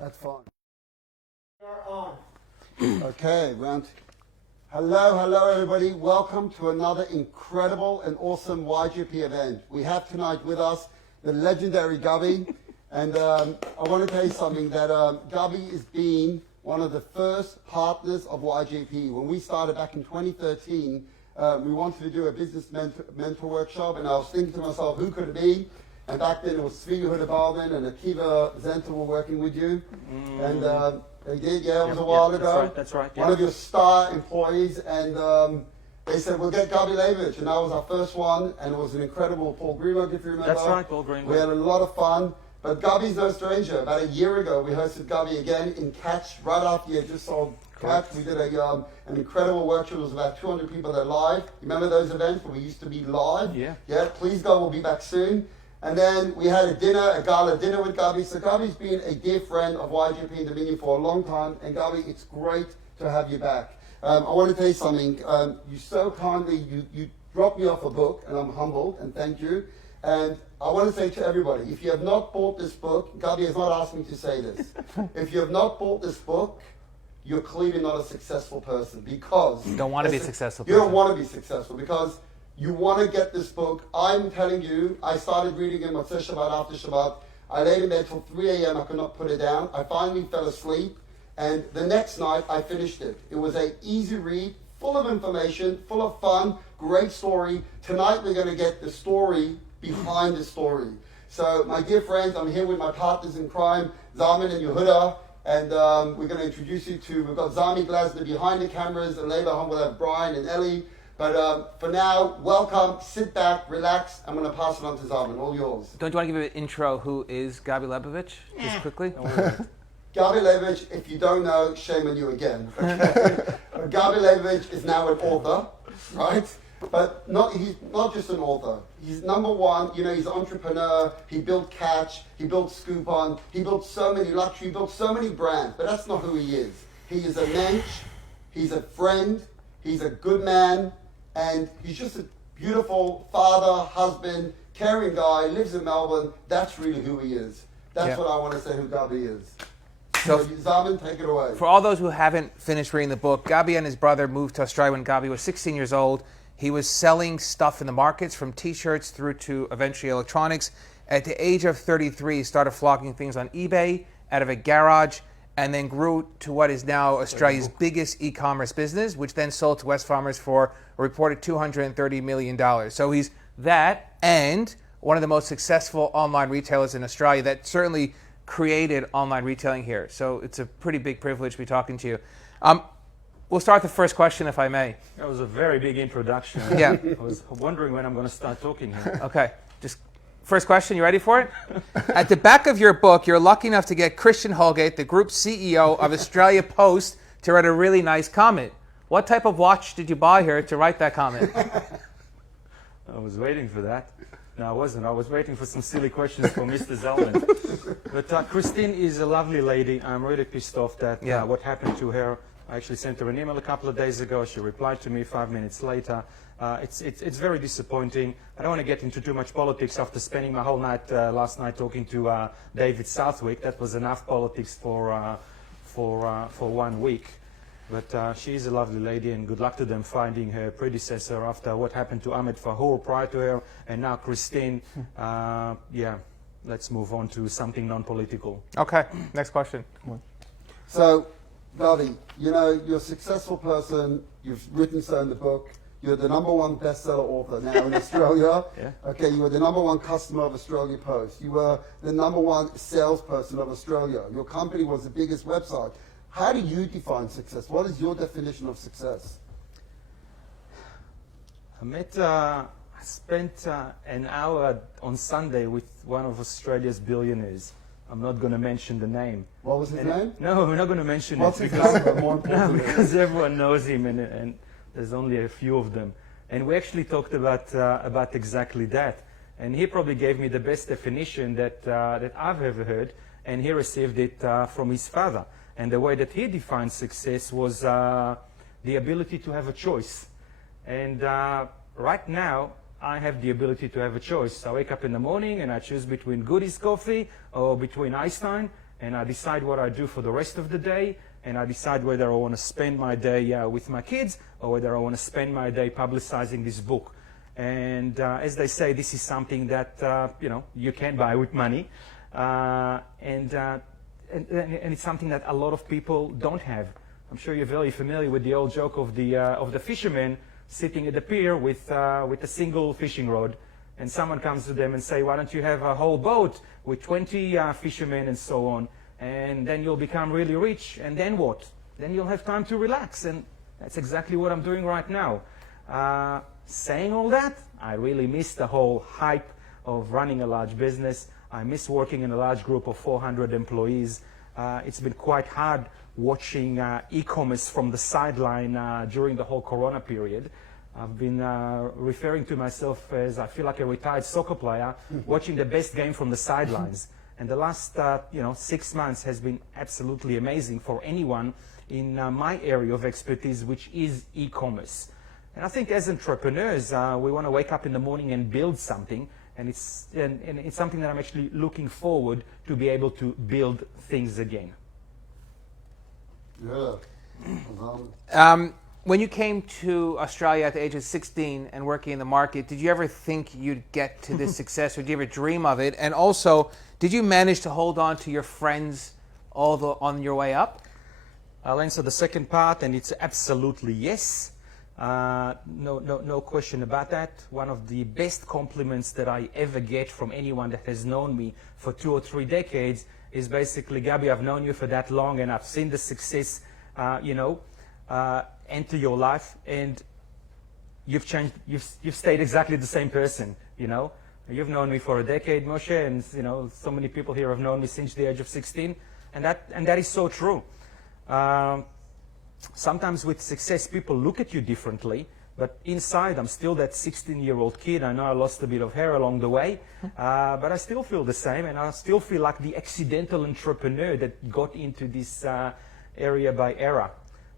That's fine. Okay, round. Hello, everybody. Welcome to another incredible and awesome YGP event. We have tonight with us the legendary Gabi. And I want to tell you something, that Gabi has been one of the first partners of YGP. When we started back in 2013, we wanted to do a business mentor workshop, and I was thinking to myself, who could it be? And back then it was Svi Huda-Balvin and Akiva Zenta were working with you. And they did, it was a while ago. That's right. One of your star employees, and they said, we'll get Gabi Levitch, and that was our first one, and it was an incredible Paul Greenberg, if you remember. That's right, Paul Greenberg. We had a lot of fun, but Gabi's no stranger. About a year ago, we hosted Gabi again in Catch, right after you had just sold Catch. We did an incredible workshop. It was about 200 people there live. You remember those events where we used to be live? Yeah. Yeah, please go, we'll be back soon. And then we had a gala dinner with Gabi. So Gabi's been a dear friend of YGP and Dominion for a long time. And Gabi, it's great to have you back. I want to tell you something. You so kindly, you dropped me off a book, and I'm humbled, and thank you. And I want to say to everybody, if you have not bought this book, Gabi has not asked me to say this. If you have not bought this book, you're clearly not a successful person, because... You don't want to be a successful person. You don't want to be successful, because you want to get this book. I'm telling you, I started reading it Motzei Shabbat after Shabbat. I laid in bed till 3 a.m. I could not put it down. I finally fell asleep. And the next night, I finished it. It was an easy read, full of information, full of fun, great story. Tonight, we're going to get the story behind the story. So, my dear friends, I'm here with my partners in crime, Zalman and Yehuda. And we're going to introduce you to, we've got Zami Glasner behind the cameras, and later on we'll have Brian and Ellie. But for now, welcome, sit back, relax. I'm going to pass it on to Zalman, all yours. Don't you want to give an intro? Who is Gabi Levitch, just quickly? Gabi Levitch, if you don't know, shame on you again. Okay? Gabi Levitch is now an author, right? But he's not just an author. He's number one, he's an entrepreneur. He built Catch, he built Scoopon, he built so many luxury, he built so many brands, but that's not who he is. He is a mensch, he's a friend, he's a good man, and he's just a beautiful father, husband, caring guy, lives in Melbourne. That's really who he is. That's what I want to say who Gabi is. So, Zalman, take it away. For all those who haven't finished reading the book, Gabi and his brother moved to Australia when Gabi was 16 years old. He was selling stuff in the markets, from T-shirts through to eventually electronics. At the age of 33, he started flocking things on eBay out of a garage, and then grew to what is now Australia's biggest e-commerce business, which then sold to Wesfarmers for a reported $230 million. So he's that, and one of the most successful online retailers in Australia that certainly created online retailing here. So it's a pretty big privilege to be talking to you. We'll start the first question, if I may. That was a very big introduction. Yeah. I was wondering when I'm going to start talking here. Okay. First question, you ready for it? At the back of your book, you're lucky enough to get Christian Holgate, the group CEO of Australia Post, to write a really nice comment. What type of watch did you buy here to write that comment? I was waiting for that. No, I wasn't. I was waiting for some silly questions for Mr. Zalman. But Christine is a lovely lady. I'm really pissed off that what happened to her. I actually sent her an email a couple of days ago. She replied to me 5 minutes later. It's very disappointing. I don't want to get into too much politics after spending my whole night last night talking to David Southwick. That was enough politics for 1 week. But she's a lovely lady, and good luck to them finding her predecessor after what happened to Ahmed Fahour prior to her, and now Christine. Let's move on to something non-political. Okay, next question. So, Gabi, you're a successful person. You've written so in the book. You're the #1 bestseller author now in Australia. Yeah. Okay, you were the #1 customer of Australia Post. You were the #1 salesperson of Australia. Your company was the biggest website. How do you define success? What is your definition of success? I spent an hour on Sunday with one of Australia's billionaires. I'm not going to mention the name. What was his name? No, we're not going to mention What's it. His number, more importantly? Because everyone knows him, and there's only a few of them. And we actually talked about exactly that. And he probably gave me the best definition that I've ever heard, and he received it from his father. And the way that he defined success was the ability to have a choice. And right now, I have the ability to have a choice. I wake up in the morning and I choose between Goodies Coffee or between Einstein, and I decide what I do for the rest of the day, and I decide whether I want to spend my day with my kids or whether I want to spend my day publicizing this book. And as they say, this is something that you can buy with money, and it's something that a lot of people don't have. I'm sure you're very familiar with the old joke of the fisherman sitting at the pier with a single fishing rod, and someone comes to them and say, "Why don't you have a whole boat with 20 fishermen and so on, and then you'll become really rich, and then what? Then you'll have time to relax." And that's exactly what I'm doing right now. Saying all that, I really miss the whole hype of running a large business. I miss working in a large group of 400 employees. It's been quite hard watching e-commerce from the sideline during the whole Corona period. I've been referring to myself as I feel like a retired soccer player watching the best game from the sidelines. And the last 6 months has been absolutely amazing for anyone in my area of expertise, which is e-commerce. And I think as entrepreneurs, we want to wake up in the morning and build something. And it's something that I'm actually looking forward to be able to build things again. Yeah. When you came to Australia at the age of 16 and working in the market, did you ever think you'd get to this success, or did you ever dream of it? And also, did you manage to hold on to your friends on your way up? I'll answer the second part, and it's absolutely yes. No question about that. One of the best compliments that I ever get from anyone that has known me for 2 or 3 decades is basically, "Gabi, I've known you for that long, and I've seen the success, enter your life, and you've changed. You've stayed exactly the same person. You've known me for a decade, Moshe, and so many people here have known me since the age of 16, and that is so true." Sometimes with success, people look at you differently, but inside, I'm still that 16-year-old kid. I know I lost a bit of hair along the way, but I still feel the same, and I still feel like the accidental entrepreneur that got into this area by error.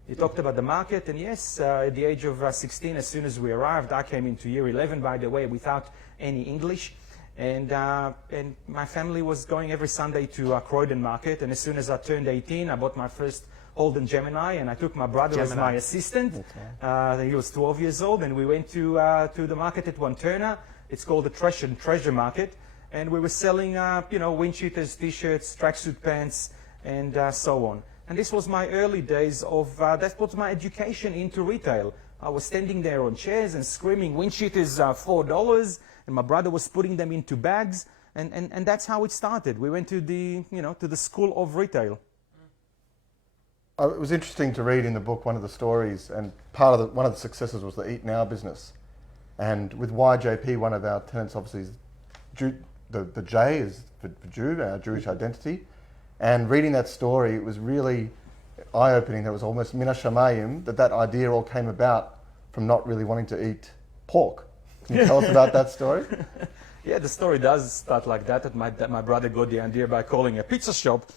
You talked about the market, and yes, at the age of 16, as soon as we arrived, I came into year 11, by the way, without any English, and my family was going every Sunday to Croydon Market, and as soon as I turned 18, I bought my first Holden Gemini, and I took my brother as my assistant. He was 12 years old, and we went to the market at Wanturna. It's called the Treasure Market, and we were selling wind cheaters, t-shirts, tracksuit pants, and so on. And this was my early days that was my education into retail. I was standing there on chairs and screaming, "Wind cheaters are $4, and my brother was putting them into bags, and that's how it started. We went to the school of retail. It was interesting to read in the book one of the stories, and one of the successes was the Eat Now business. And with YJP, one of our tenants obviously is the J is for Jew, our Jewish identity. And reading that story, it was really eye-opening. There was almost mina shamayim that idea all came about from not really wanting to eat pork. Can you tell us about that story? Yeah, the story does start like that my brother got the idea by calling a pizza shop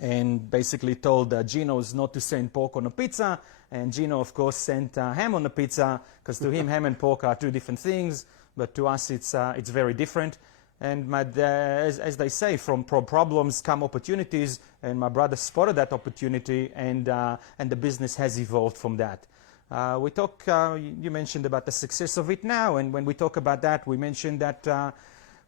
and basically told Gino's not to send pork on a pizza, and Gino, of course, sent ham on a pizza, because to him, ham and pork are two different things, but to us, it's very different. And as they say, from problems come opportunities, and my brother spotted that opportunity, and the business has evolved from that. You mentioned about the success of Eat Now, and when we talk about that, we mentioned that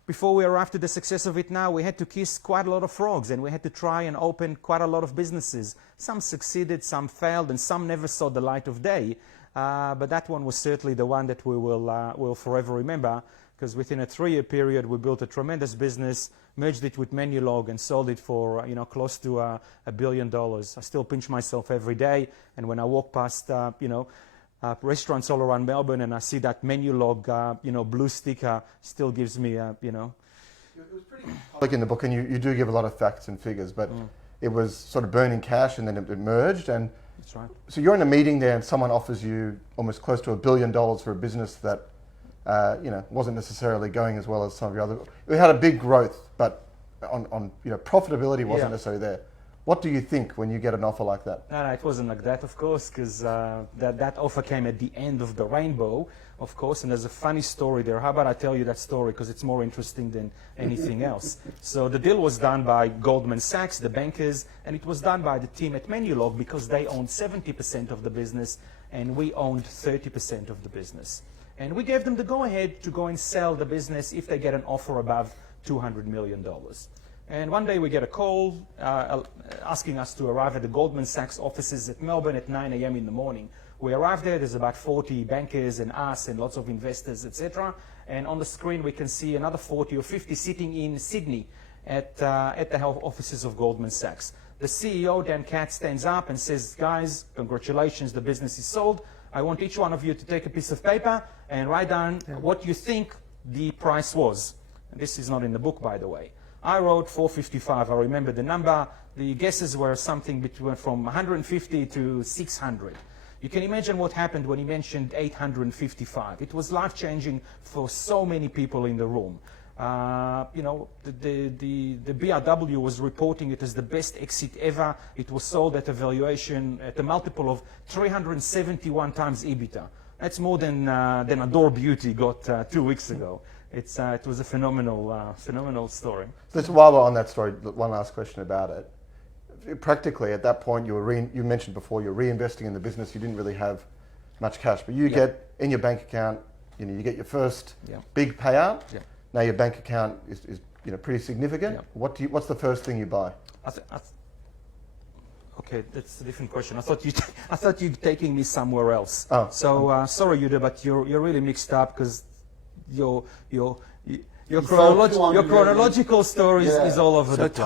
before we arrived at the success of Eat Now, we had to kiss quite a lot of frogs, and we had to try and open quite a lot of businesses. Some succeeded, some failed, and some never saw the light of day. But that one was certainly the one that we will forever remember, because within a 3-year period, we built a tremendous business, merged it with Menulog, and sold it for close to $1 billion. I still pinch myself every day, and when I walk past restaurants all around Melbourne, and I see that Menulog blue sticker, still gives me It was pretty public in the book, and you do give a lot of facts and figures, but it was sort of burning cash, and then it merged. And that's right. So you're in a meeting there, and someone offers you almost close to $1 billion for a business that wasn't necessarily going as well as some of your other. We had a big growth, but on profitability wasn't necessarily there. What do you think when you get an offer like that? No, it wasn't like that, of course, because that offer came at the end of the rainbow, of course, and there's a funny story there. How about I tell you that story, because it's more interesting than anything else. So the deal was done by Goldman Sachs, the bankers, and it was done by the team at Menulog because they owned 70% of the business and we owned 30% of the business. And we gave them the go-ahead to go and sell the business if they get an offer above $200 million. And one day we get a call asking us to arrive at the Goldman Sachs offices at Melbourne at 9 a.m. in the morning. We arrive there, there's about 40 bankers and us and lots of investors, etc. And on the screen we can see another 40 or 50 sitting in Sydney at the health offices of Goldman Sachs. The CEO, Dan Katz, stands up and says, guys, congratulations, the business is sold. I want each one of you to take a piece of paper and write down what you think the price was. And this is not in the book, by the way. I wrote 455. I remember the number. The guesses were something between from 150 to 600. You can imagine what happened when he mentioned 855. It was life-changing for so many people in the room. You know, the BRW was reporting it as the best exit ever. It was sold at a valuation at a multiple of 371 times EBITDA. That's more than Adore Beauty got 2 weeks ago. It was a phenomenal story. So while we're on that story, one last question about it. Practically, at that point, you mentioned before you're reinvesting in the business. You didn't really have much cash, but you get in your bank account. You know, you get your first big payout. Yeah. Now your bank account is pretty significant. Yeah. What's the first thing you buy? Okay, that's a different question. I thought you were taking me somewhere else. Oh. So sorry, Yuda, but you're really mixed up because your chronological story is all over the place.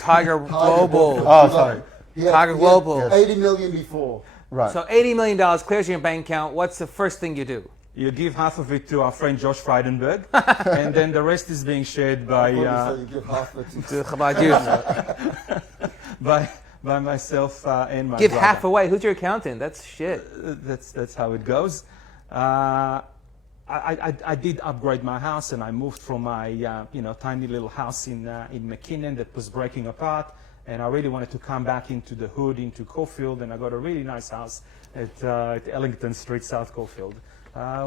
Tiger Global. Oh, sorry. Tiger Global. Yes. 80 million before. Right. So $80 million clears your bank account. What's the first thing you do? You give half of it to our friend Josh Frydenberg, and then the rest is being shared by You give half of it to by myself and my Give brother. half away. Who's your accountant? That's shit. That's how it goes. I did upgrade my house, and I moved from my tiny little house in McKinnon that was breaking apart, and I really wanted to come back into the hood, into Caulfield, and I got a really nice house at Ellington Street, South Caulfield,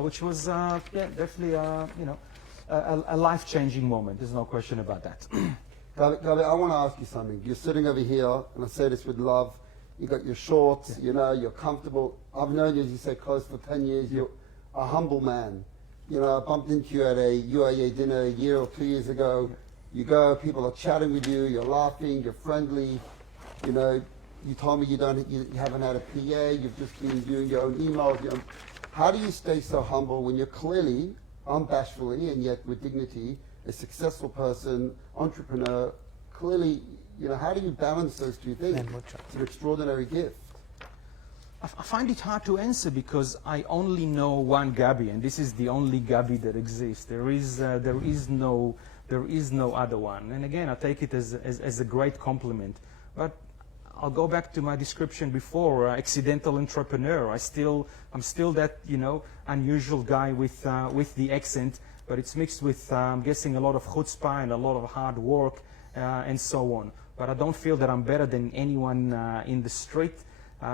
which was definitely a life-changing moment. There's no question about that. Gabi, I want to ask you something. You're sitting over here, and I say this with love. You got your shorts, you're comfortable. I've known you, as you say, close for 10 years. You're a humble man. I bumped into you at a UAE dinner a year or 2 years ago. You go, people are chatting with you, you're laughing, you're friendly. You told me you haven't had a PA, you've just been doing your own emails. How do you stay so humble when you're clearly, unbashfully, and yet with dignity, a successful person, entrepreneur? Clearly, how do you balance those two things? It's an extraordinary gift. I find it hard to answer because I only know one Gabi, and this is the only Gabi that exists. There is no other one. And again, I take it as a great compliment. But I'll go back to my description before, accidental entrepreneur. I'm still that unusual guy with the accent, but it's mixed with I'm guessing a lot of chutzpah and a lot of hard work and so on. But I don't feel that I'm better than anyone in the street.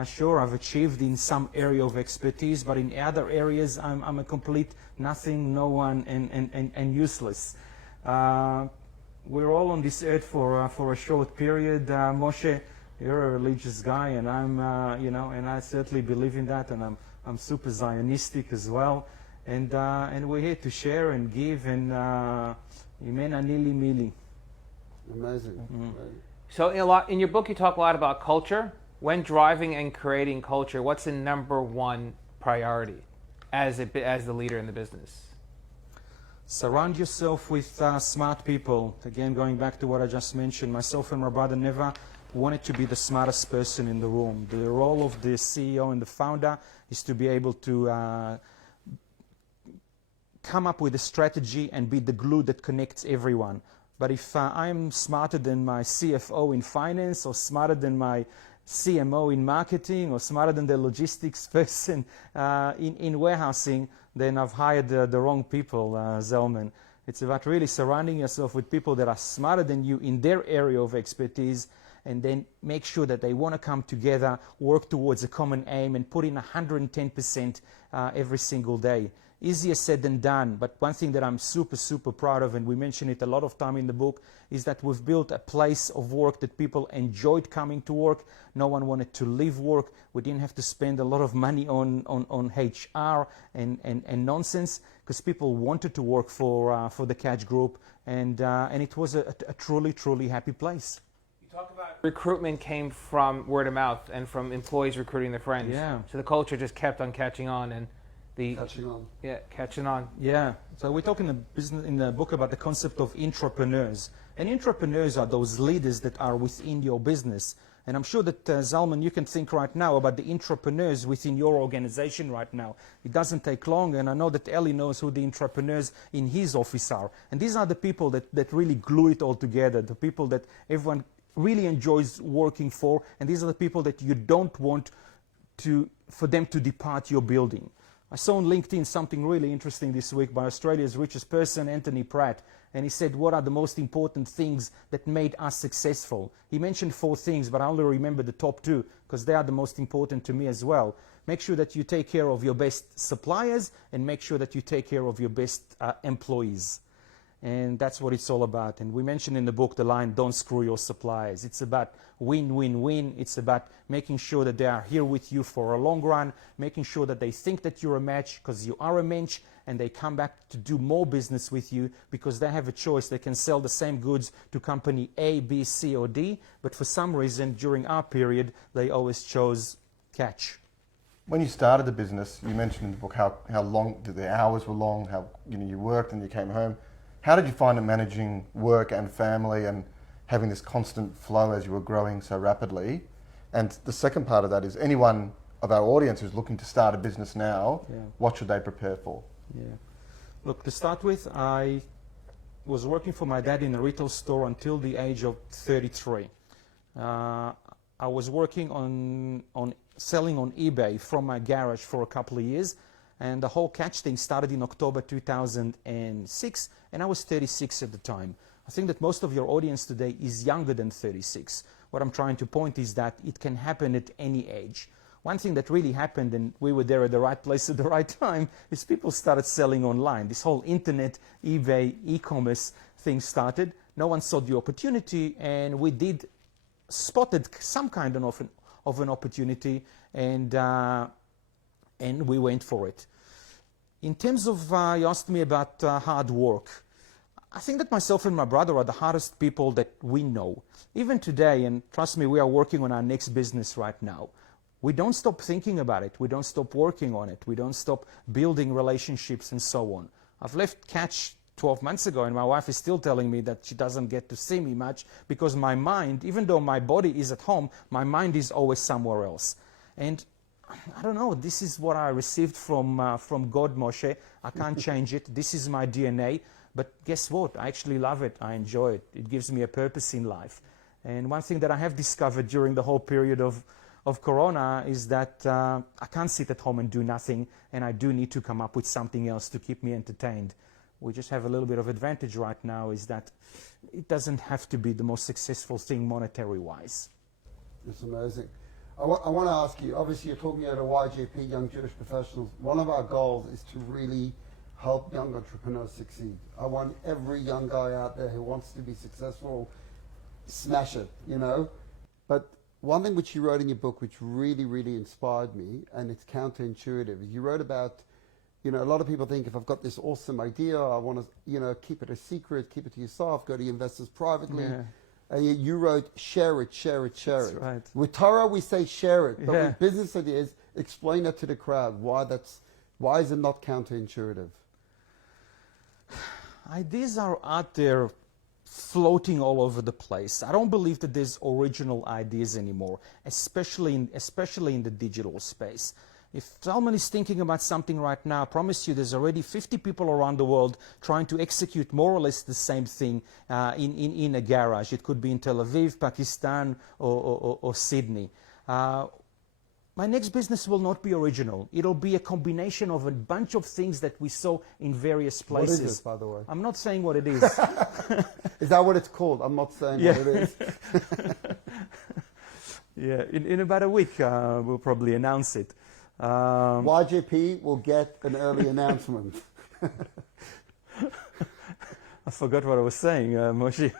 Sure, I've achieved in some area of expertise, but in other areas I'm a complete nothing, no one, and useless. We're all on this earth for a short period. Moshe, you're a religious guy, and I'm, and I certainly believe in that, and I'm super Zionistic as well, and we're here to share and give, and imena nili mili. Amazing. Mm-hmm. So in your book, you talk a lot about culture. When driving and creating culture, what's the number one priority as the leader in the business? Surround yourself with smart people. Again, going back to what I just mentioned, myself and my brother never wanted to be the smartest person in the room. The role of the CEO and the founder is to be able to come up with a strategy and be the glue that connects everyone. But if I'm smarter than my CFO in finance, or smarter than my CMO in marketing, or smarter than the logistics person in warehousing, then I've hired the wrong people, Zelman. It's about really surrounding yourself with people that are smarter than you in their area of expertise and then make sure that they want to come together, work towards a common aim, and put in 110% every single day. Easier said than done, but one thing that I'm super, super proud of, and we mention it a lot of time in the book, is that we've built a place of work that people enjoyed coming to work. No one wanted to leave work. We didn't have to spend a lot of money on HR and nonsense, because people wanted to work for the Catch Group, and it was a truly, truly happy place. You talk about recruitment came from word of mouth and from employees recruiting their friends. Yeah. So the culture just kept on catching on, and Catching on. Yeah, catching on. Yeah. So we talk in the book about the concept of entrepreneurs. And entrepreneurs are those leaders that are within your business. And I'm sure that, Zalman, you can think right now about the entrepreneurs within your organization right now. It doesn't take long, and I know that Eli knows who the entrepreneurs in his office are. And these are the people that really glue it all together, the people that everyone really enjoys working for, and these are the people that you don't want for them to depart your building. I saw on LinkedIn something really interesting this week by Australia's richest person, Anthony Pratt, and he said, what are the most important things that made us successful? He mentioned 4 things, but I only remember the top 2 because they are the most important to me as well. Make sure that you take care of your best suppliers, and make sure that you take care of your best employees. And that's what it's all about. And we mentioned in the book the line, don't screw your suppliers. It's about win-win-win. It's about making sure that they are here with you for a long run, making sure that they think that you're a match because you are a mensch, and they come back to do more business with you because they have a choice. They can sell the same goods to company A, B, C, or D, but for some reason during our period, they always chose Catch. When you started the business, you mentioned in the book how long the hours were long, how you worked and you came home. How did you find it managing work and family and having this constant flow as you were growing so rapidly? And the second part of that is, anyone of our audience who's looking to start a business now, what should they prepare for? Yeah. Look, to start with, I was working for my dad in a retail store until the age of 33. I was working on selling on eBay from my garage for a couple of years. And the whole Catch thing started in October 2006, and I was 36 at the time. I think that most of your audience today is younger than 36. What I'm trying to point is that it can happen at any age. One thing that really happened, and we were there at the right place at the right time, is people started selling online. This whole internet, eBay, e-commerce thing started. No one saw the opportunity, and we spotted some kind of an opportunity, and we went for it. In terms of, you asked me about hard work. I think that myself and my brother are the hardest people that we know. Even today, and trust me, we are working on our next business right now. We don't stop thinking about it. We don't stop working on it. We don't stop building relationships and so on. I've left Catch 12 months ago, and my wife is still telling me that she doesn't get to see me much because my mind, even though my body is at home, my mind is always somewhere else. And I don't know, this is what I received from God, Moshe. I can't change it. This is my DNA. But guess what? I actually love it. I enjoy it. It gives me a purpose in life. And one thing that I have discovered during the whole period of Corona is that I can't sit at home and do nothing, and I do need to come up with something else to keep me entertained. We just have a little bit of advantage right now, is that it doesn't have to be the most successful thing monetary-wise. It's amazing. I want to ask you, obviously you're talking about a YJP, Young Jewish Professionals. One of our goals is to really help young entrepreneurs succeed. I want every young guy out there who wants to be successful, smash it, But one thing which you wrote in your book which really, really inspired me, and it's counterintuitive, is you wrote about, a lot of people think if I've got this awesome idea, I want to, keep it a secret, keep it to yourself, go to investors privately. Yeah. And you wrote, share it, share it, share it. That's right. With Torah, we say share it. But with business ideas, explain that to the crowd. Why is it not counterintuitive? Ideas are out there floating all over the place. I don't believe that there's original ideas anymore, especially in the digital space. If Zalman is thinking about something right now, I promise you there's already 50 people around the world trying to execute more or less the same thing in a garage. It could be in Tel Aviv, Pakistan, or Sydney. My next business will not be original. It'll be a combination of a bunch of things that we saw in various places. What is it, by the way? I'm not saying what it is. Is that what it's called? I'm not saying what it is. Yeah, in about a week we'll probably announce it. YJP will get an early announcement. I forgot what I was saying, Moshe.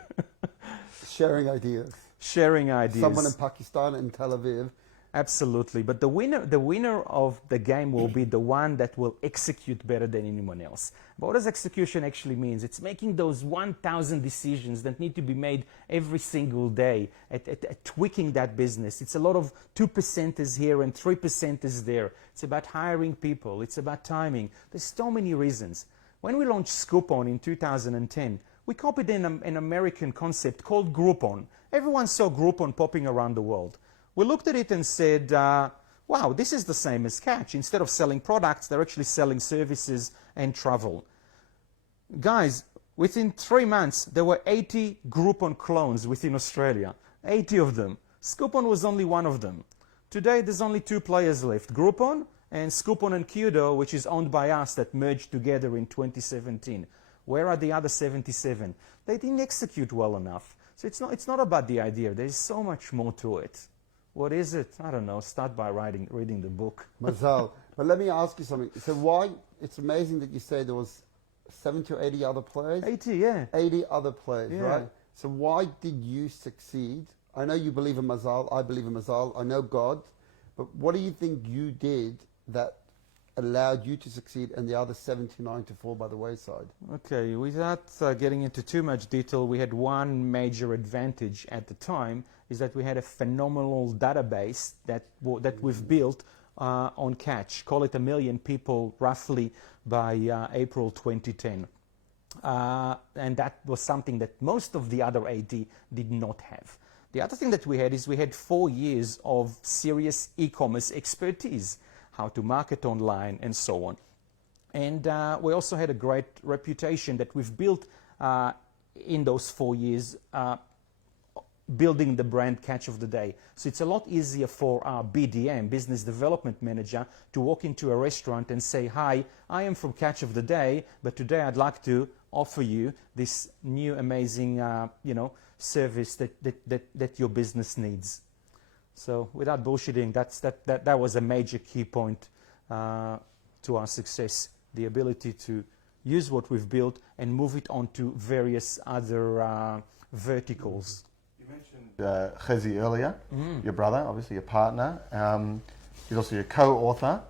Sharing ideas. Sharing ideas. Someone in Pakistan and Tel Aviv. Absolutely, but the winner of the game will be the one that will execute better than anyone else. But what does execution actually mean? It's making those 1,000 decisions that need to be made every single day at tweaking that business. It's a lot of 2% here and 3% there. It's about hiring people. It's about timing. There's so many reasons. When we launched Scoopon in 2010, we copied an American concept called Groupon. Everyone saw Groupon popping around the world. We looked at it and said, wow, this is the same as Catch. Instead of selling products, they're actually selling services and travel. Guys, within 3 months, there were 80 Groupon clones within Australia. 80 of them. Scoopon was only one of them. Today, there's only 2 players left. Groupon and Scoopon and Kudo, which is owned by us, that merged together in 2017. Where are the other 77? They didn't execute well enough. So it's not about the idea. There's so much more to it. What is it? I don't know. Start by reading the book. Mazal. But let me ask you something. So why, it's amazing that you say there was 70 or 80 other players? 80, yeah. 80 other players, Yeah. right? So why did you succeed? I know you believe in Mazal. I believe in Mazal. I know God. But what do you think you did that allowed you to succeed and the other 79 to fall by the wayside? Okay, without getting into too much detail, we had one major advantage at the time, is that we had a phenomenal database that we've built on Catch. Call it 1 million people roughly by April 2010. And that was something that most of the other AD did not have. The other thing that we had is we had 4 years of serious e-commerce expertise, how to market online and so on. And we also had a great reputation that we've built in those 4 years, building the brand Catch of the Day. So it's a lot easier for our BDM, Business Development Manager, to walk into a restaurant and say, hi, I am from Catch of the Day, but today I'd like to offer you this new amazing service that your business needs. So without bullshitting, that was a major key point to our success, the ability to use what we've built and move it onto various other verticals. You mentioned Chezi earlier, your brother, obviously your partner. He's also your co-author,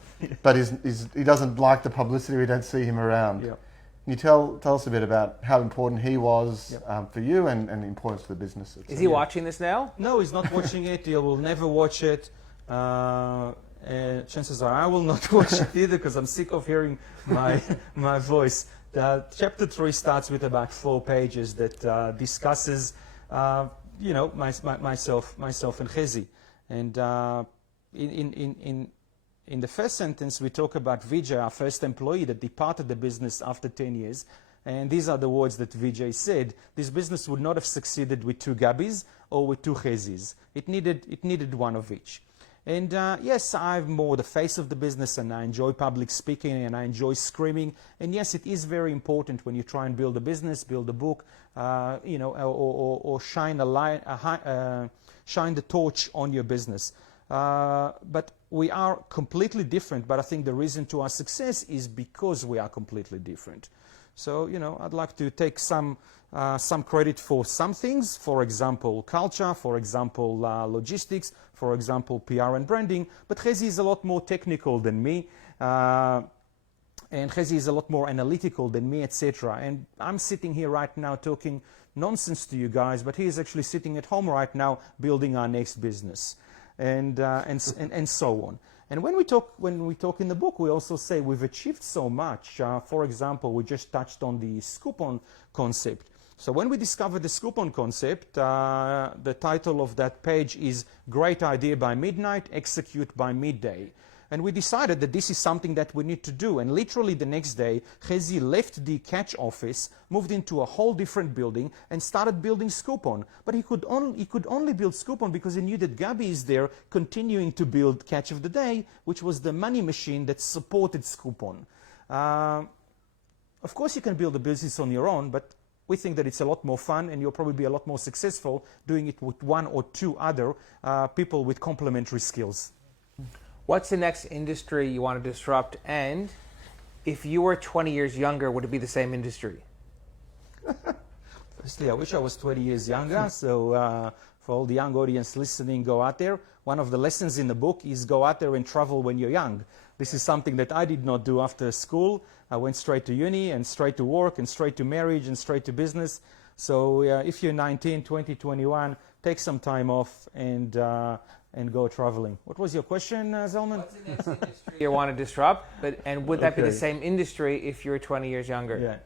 but he doesn't like the publicity. We don't see him around. Yep. Can you tell us a bit about how important he was for you and the importance to the business? Is he watching this now? No, he's not watching it. He will never watch it. Chances are I will not watch it either because I'm sick of hearing my voice. Chapter 3 starts with about 4 pages that discusses, myself and Chezi. And in the first sentence, we talk about Vijay, our first employee that departed the business after 10 years. And these are the words that Vijay said. This business would not have succeeded with 2 Gabis or with 2 Chezis. It needed one of each. And yes, I'm more the face of the business and I enjoy public speaking and I enjoy screaming. And yes, it is very important when you try and build a business, build a book, or shine shine the torch on your business. But we are completely different, but I think the reason to our success is because we are completely different. So, I'd like to take some credit for some things, for example, culture, for example, logistics, for example, PR and branding, but Chezi is a lot more technical than me, and Chezi is a lot more analytical than me, etc. And I'm sitting here right now talking nonsense to you guys, but he is actually sitting at home right now building our next business. And so on. And when we talk in the book, we also say we've achieved so much. For example, we just touched on the Scoopon concept. So when we discovered the Scoopon concept, the title of that page is Great Idea by Midnight, Execute by Midday. And we decided that this is something that we need to do. And literally the next day, Chezi left the Catch office, moved into a whole different building, and started building Scoopon. But he could only build Scoopon because he knew that Gabi is there continuing to build Catch of the Day, which was the money machine that supported Scoopon. Of course, you can build a business on your own, but we think that it's a lot more fun, and you'll probably be a lot more successful doing it with one or two other people with complementary skills. What's the next industry you want to disrupt? And if you were 20 years younger, would it be the same industry? Firstly, I wish I was 20 years younger. So for all the young audience listening, go out there. One of the lessons in the book is go out there and travel when you're young. This is something that I did not do after school. I went straight to uni and straight to work and straight to marriage and straight to business. So if you're 19, 20, 21, take some time off and go traveling. What was your question, Zalman? What's the next industry you want to disrupt? And would that be the Okay. same industry if you were 20 years younger? Yeah.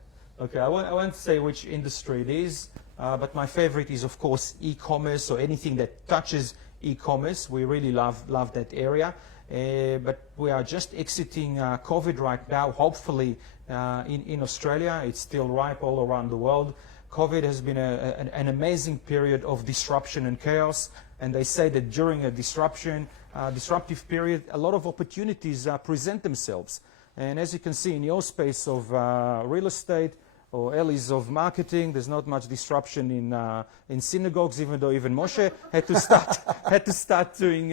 Okay, I won't say which industry it is, but my favorite is, of course, e-commerce or anything that touches e-commerce. We really love that area. But we are just exiting COVID right now, hopefully in Australia. It's still ripe all around the world. COVID has been an amazing period of disruption and chaos. And they say that during a disruptive period, a lot of opportunities present themselves. And as you can see in your space of real estate, or Ellie's of marketing, there's not much disruption in synagogues, even though even Moshe had to start doing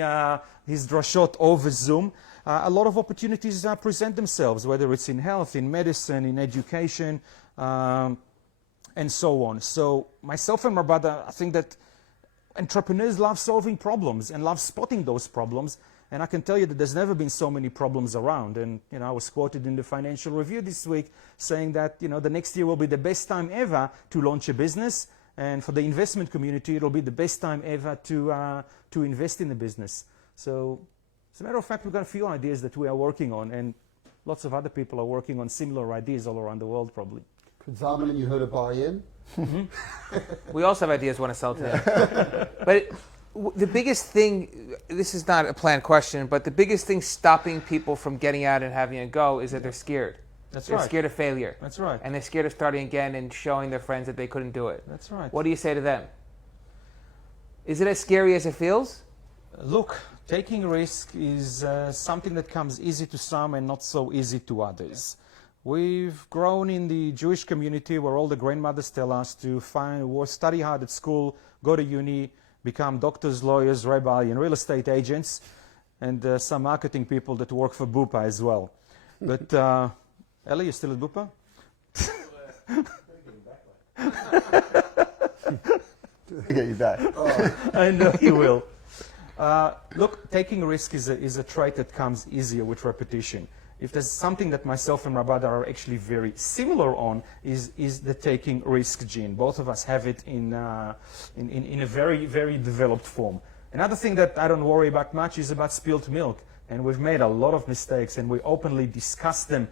his drashot over Zoom. A lot of opportunities present themselves, whether it's in health, in medicine, in education, and so on. So myself and my brother, I think that entrepreneurs love solving problems and love spotting those problems. And I can tell you that there's never been so many problems around. And I was quoted in the Financial Review this week saying that the next year will be the best time ever to launch a business, and for the investment community, it'll be the best time ever to invest in a business. So, as a matter of fact, we've got a few ideas that we are working on, and lots of other people are working on similar ideas all around the world, probably. Zalman, and you heard of buy-in? We also have ideas we want to sell to him. But the biggest thing, this is not a planned question, but the biggest thing stopping people from getting out and having a go is that they're scared. They're scared of failure. That's right. And they're scared of starting again and showing their friends that they couldn't do it. That's right. What do you say to them? Is it as scary as it feels? Look, taking risk is something that comes easy to some and not so easy to others. We've grown in the Jewish community where all the grandmothers tell us to study hard at school, go to uni, become doctors, lawyers, rabbi, and real estate agents, and some marketing people that work for Bupa as well. But, Ellie, you still at Bupa? Get you back. I know you will. Look, taking risk is a trait that comes easier with repetition. If there's something that myself and my brother are actually very similar on, is the taking risk gene. Both of us have it in a very, very developed form. Another thing that I don't worry about much is about spilled milk. And we've made a lot of mistakes, and we openly discuss them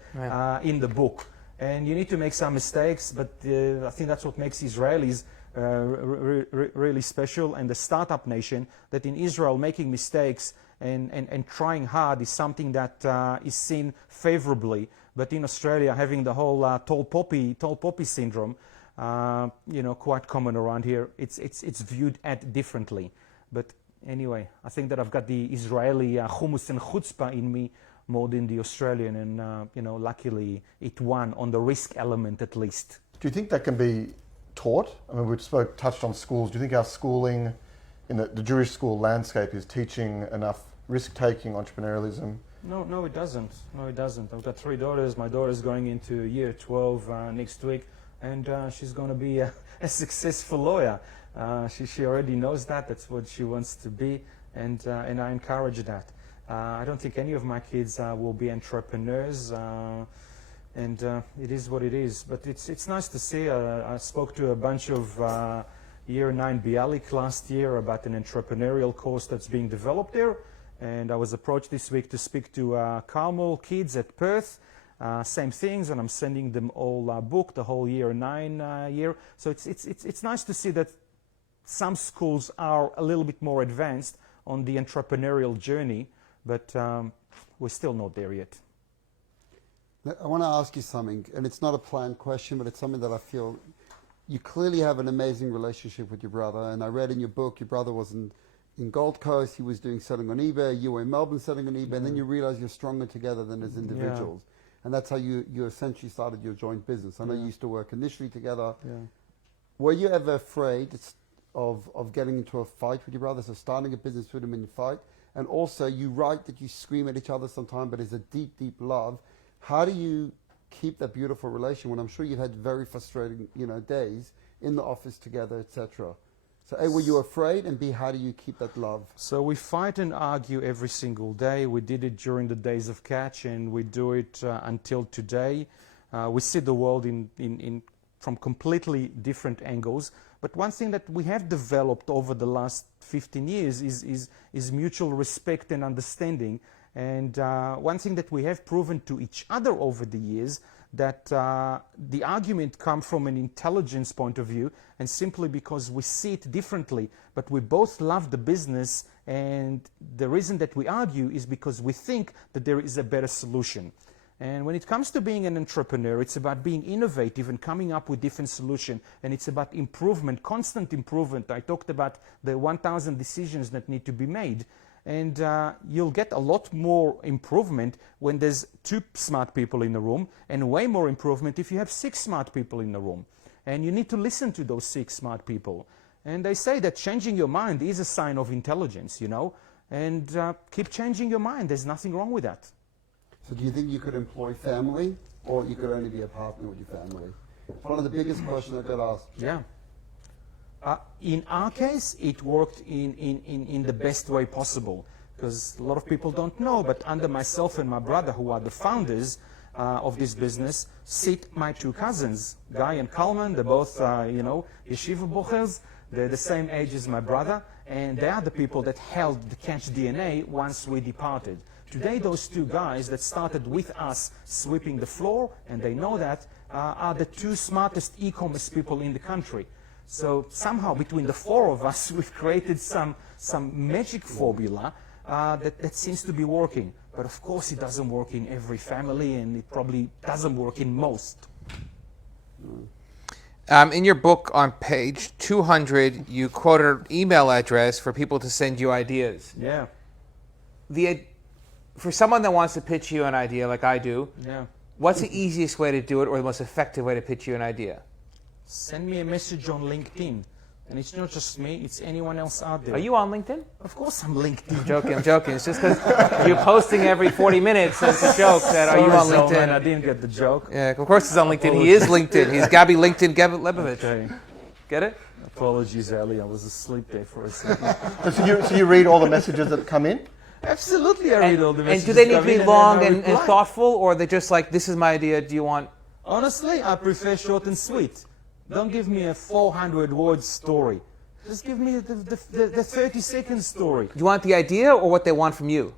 in the book. And you need to make some mistakes, but I think that's what makes Israelis really special, and the startup nation, that in Israel making mistakes and trying hard is something that is seen favorably. But in Australia, having the whole tall poppy syndrome, quite common around here, it's viewed at differently. But anyway, I think that I've got the Israeli hummus and chutzpah in me more than the Australian, and luckily it won on the risk element at least. Do you think that can be taught? I mean, we touched on schools. Do you think our schooling in the Jewish school landscape is teaching enough risk-taking, entrepreneurialism? No, it doesn't. No, it doesn't. I've got 3 daughters. My daughter's going into year 12 next week, and she's going to be a successful lawyer. She already knows that. That's what she wants to be, and I encourage that. I don't think any of my kids will be entrepreneurs, and it is what it is. But it's nice to see. I spoke to a bunch of Year 9 Bialik last year about an entrepreneurial course that's being developed there, and I was approached this week to speak to Carmel kids at Perth. Same things, and I'm sending them all a book, the whole Year 9 year. So it's nice to see that some schools are a little bit more advanced on the entrepreneurial journey, but we're still not there yet. I want to ask you something, and it's not a planned question, but it's something that I feel you clearly have an amazing relationship with your brother. And I read in your book, your brother was in Gold Coast, he was doing selling on eBay, you were in Melbourne selling on eBay, and then you realize you're stronger together than as individuals. And that's how you essentially started your joint business. I know you used to work initially together, were you ever afraid of getting into a fight with your brother? So starting a business with him and you fight, and also you write that you scream at each other sometimes, but it's a deep, deep love. How do you keep that beautiful relation when I'm sure you've had very frustrating, days in the office together, etc.? So A, were you afraid, and B, how do you keep that love? So we fight and argue every single day. We did it during the days of Catch, and we do it until today. We see the world from completely different angles. But one thing that we have developed over the last 15 years is mutual respect and understanding. And one thing that we have proven to each other over the years, that the argument comes from an intelligence point of view, and simply because we see it differently, but we both love the business, and the reason that we argue is because we think that there is a better solution. And when it comes to being an entrepreneur, it's about being innovative and coming up with different solutions, and it's about improvement, constant improvement. I talked about the 1,000 decisions that need to be made. And you'll get a lot more improvement when there's 2 smart people in the room, and way more improvement if you have 6 smart people in the room. And you need to listen to those 6 smart people. And they say that changing your mind is a sign of intelligence, and keep changing your mind. There's nothing wrong with that. So do you think you could employ family, or you could only be a partner with your family? It's one of the biggest questions I get asked. Yeah. In our case, it worked in the best way possible, because a lot of people don't know, but under myself and my brother, who are the founders of this business, sit my 2 cousins, Guy and Kalman. They're both, yeshiva bochers. They're the same age as my brother, and they are the people that held the Catch DNA once we departed. Today, those 2 guys that started with us sweeping the floor, and they know that, are the 2 smartest e-commerce people in the country. So somehow between the 4 of us, we've created some magic formula that seems to be working. But of course it doesn't work in every family, and it probably doesn't work in most. In your book on page 200, you quote an email address for people to send you ideas. Yeah. For someone that wants to pitch you an idea like I do, what's the easiest way to do it, or the most effective way to pitch you an idea? Send me a message on LinkedIn. And it's not just me, it's anyone else out there. Are you on LinkedIn? Of course I'm LinkedIn. I'm joking. It's just because you're posting every 40 minutes. It's a joke. Are you on LinkedIn? Zalman, I didn't get the joke. Yeah, of course he's on LinkedIn. He is LinkedIn. He's Gabi LinkedIn Lebovich. Okay. Get it? Apologies, Ali. I was asleep there for a second. So you read all the messages that come in? Absolutely, I read all the messages. And do they need to be long and and thoughtful, or are they just like, this is my idea, do you want... Honestly, I prefer short and sweet. Don't give me a 400-word story. Just give me the 30-second story. Do you want the idea or what they want from you?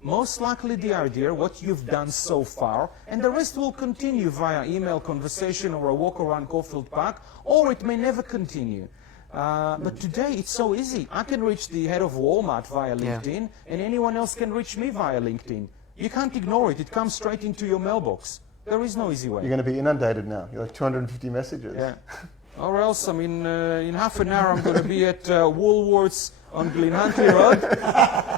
Most likely the idea, what you've done so far, and the rest will continue via email conversation or a walk around Caulfield Park, or it may never continue. But today it's so easy. I can reach the head of Walmart via LinkedIn, and anyone else can reach me via LinkedIn. You can't ignore it. It comes straight into your mailbox. There is no easy way. You're going to be inundated now. You're like 250 messages. Yeah. Or else, in half an hour I'm going to be at Woolworths on Glenhuntly Road.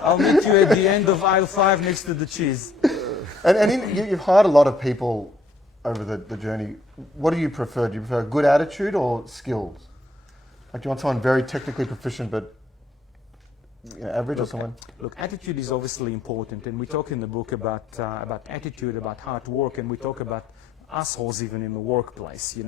I'll meet you at the end of aisle 5 next to the cheese. You've hired a lot of people over the journey. What do you prefer? Do you prefer good attitude or skills? Like, do you want someone very technically proficient but average, or someone? Look, attitude is obviously important, and we talk in the book about attitude, about hard work, and we talk about assholes even in the workplace,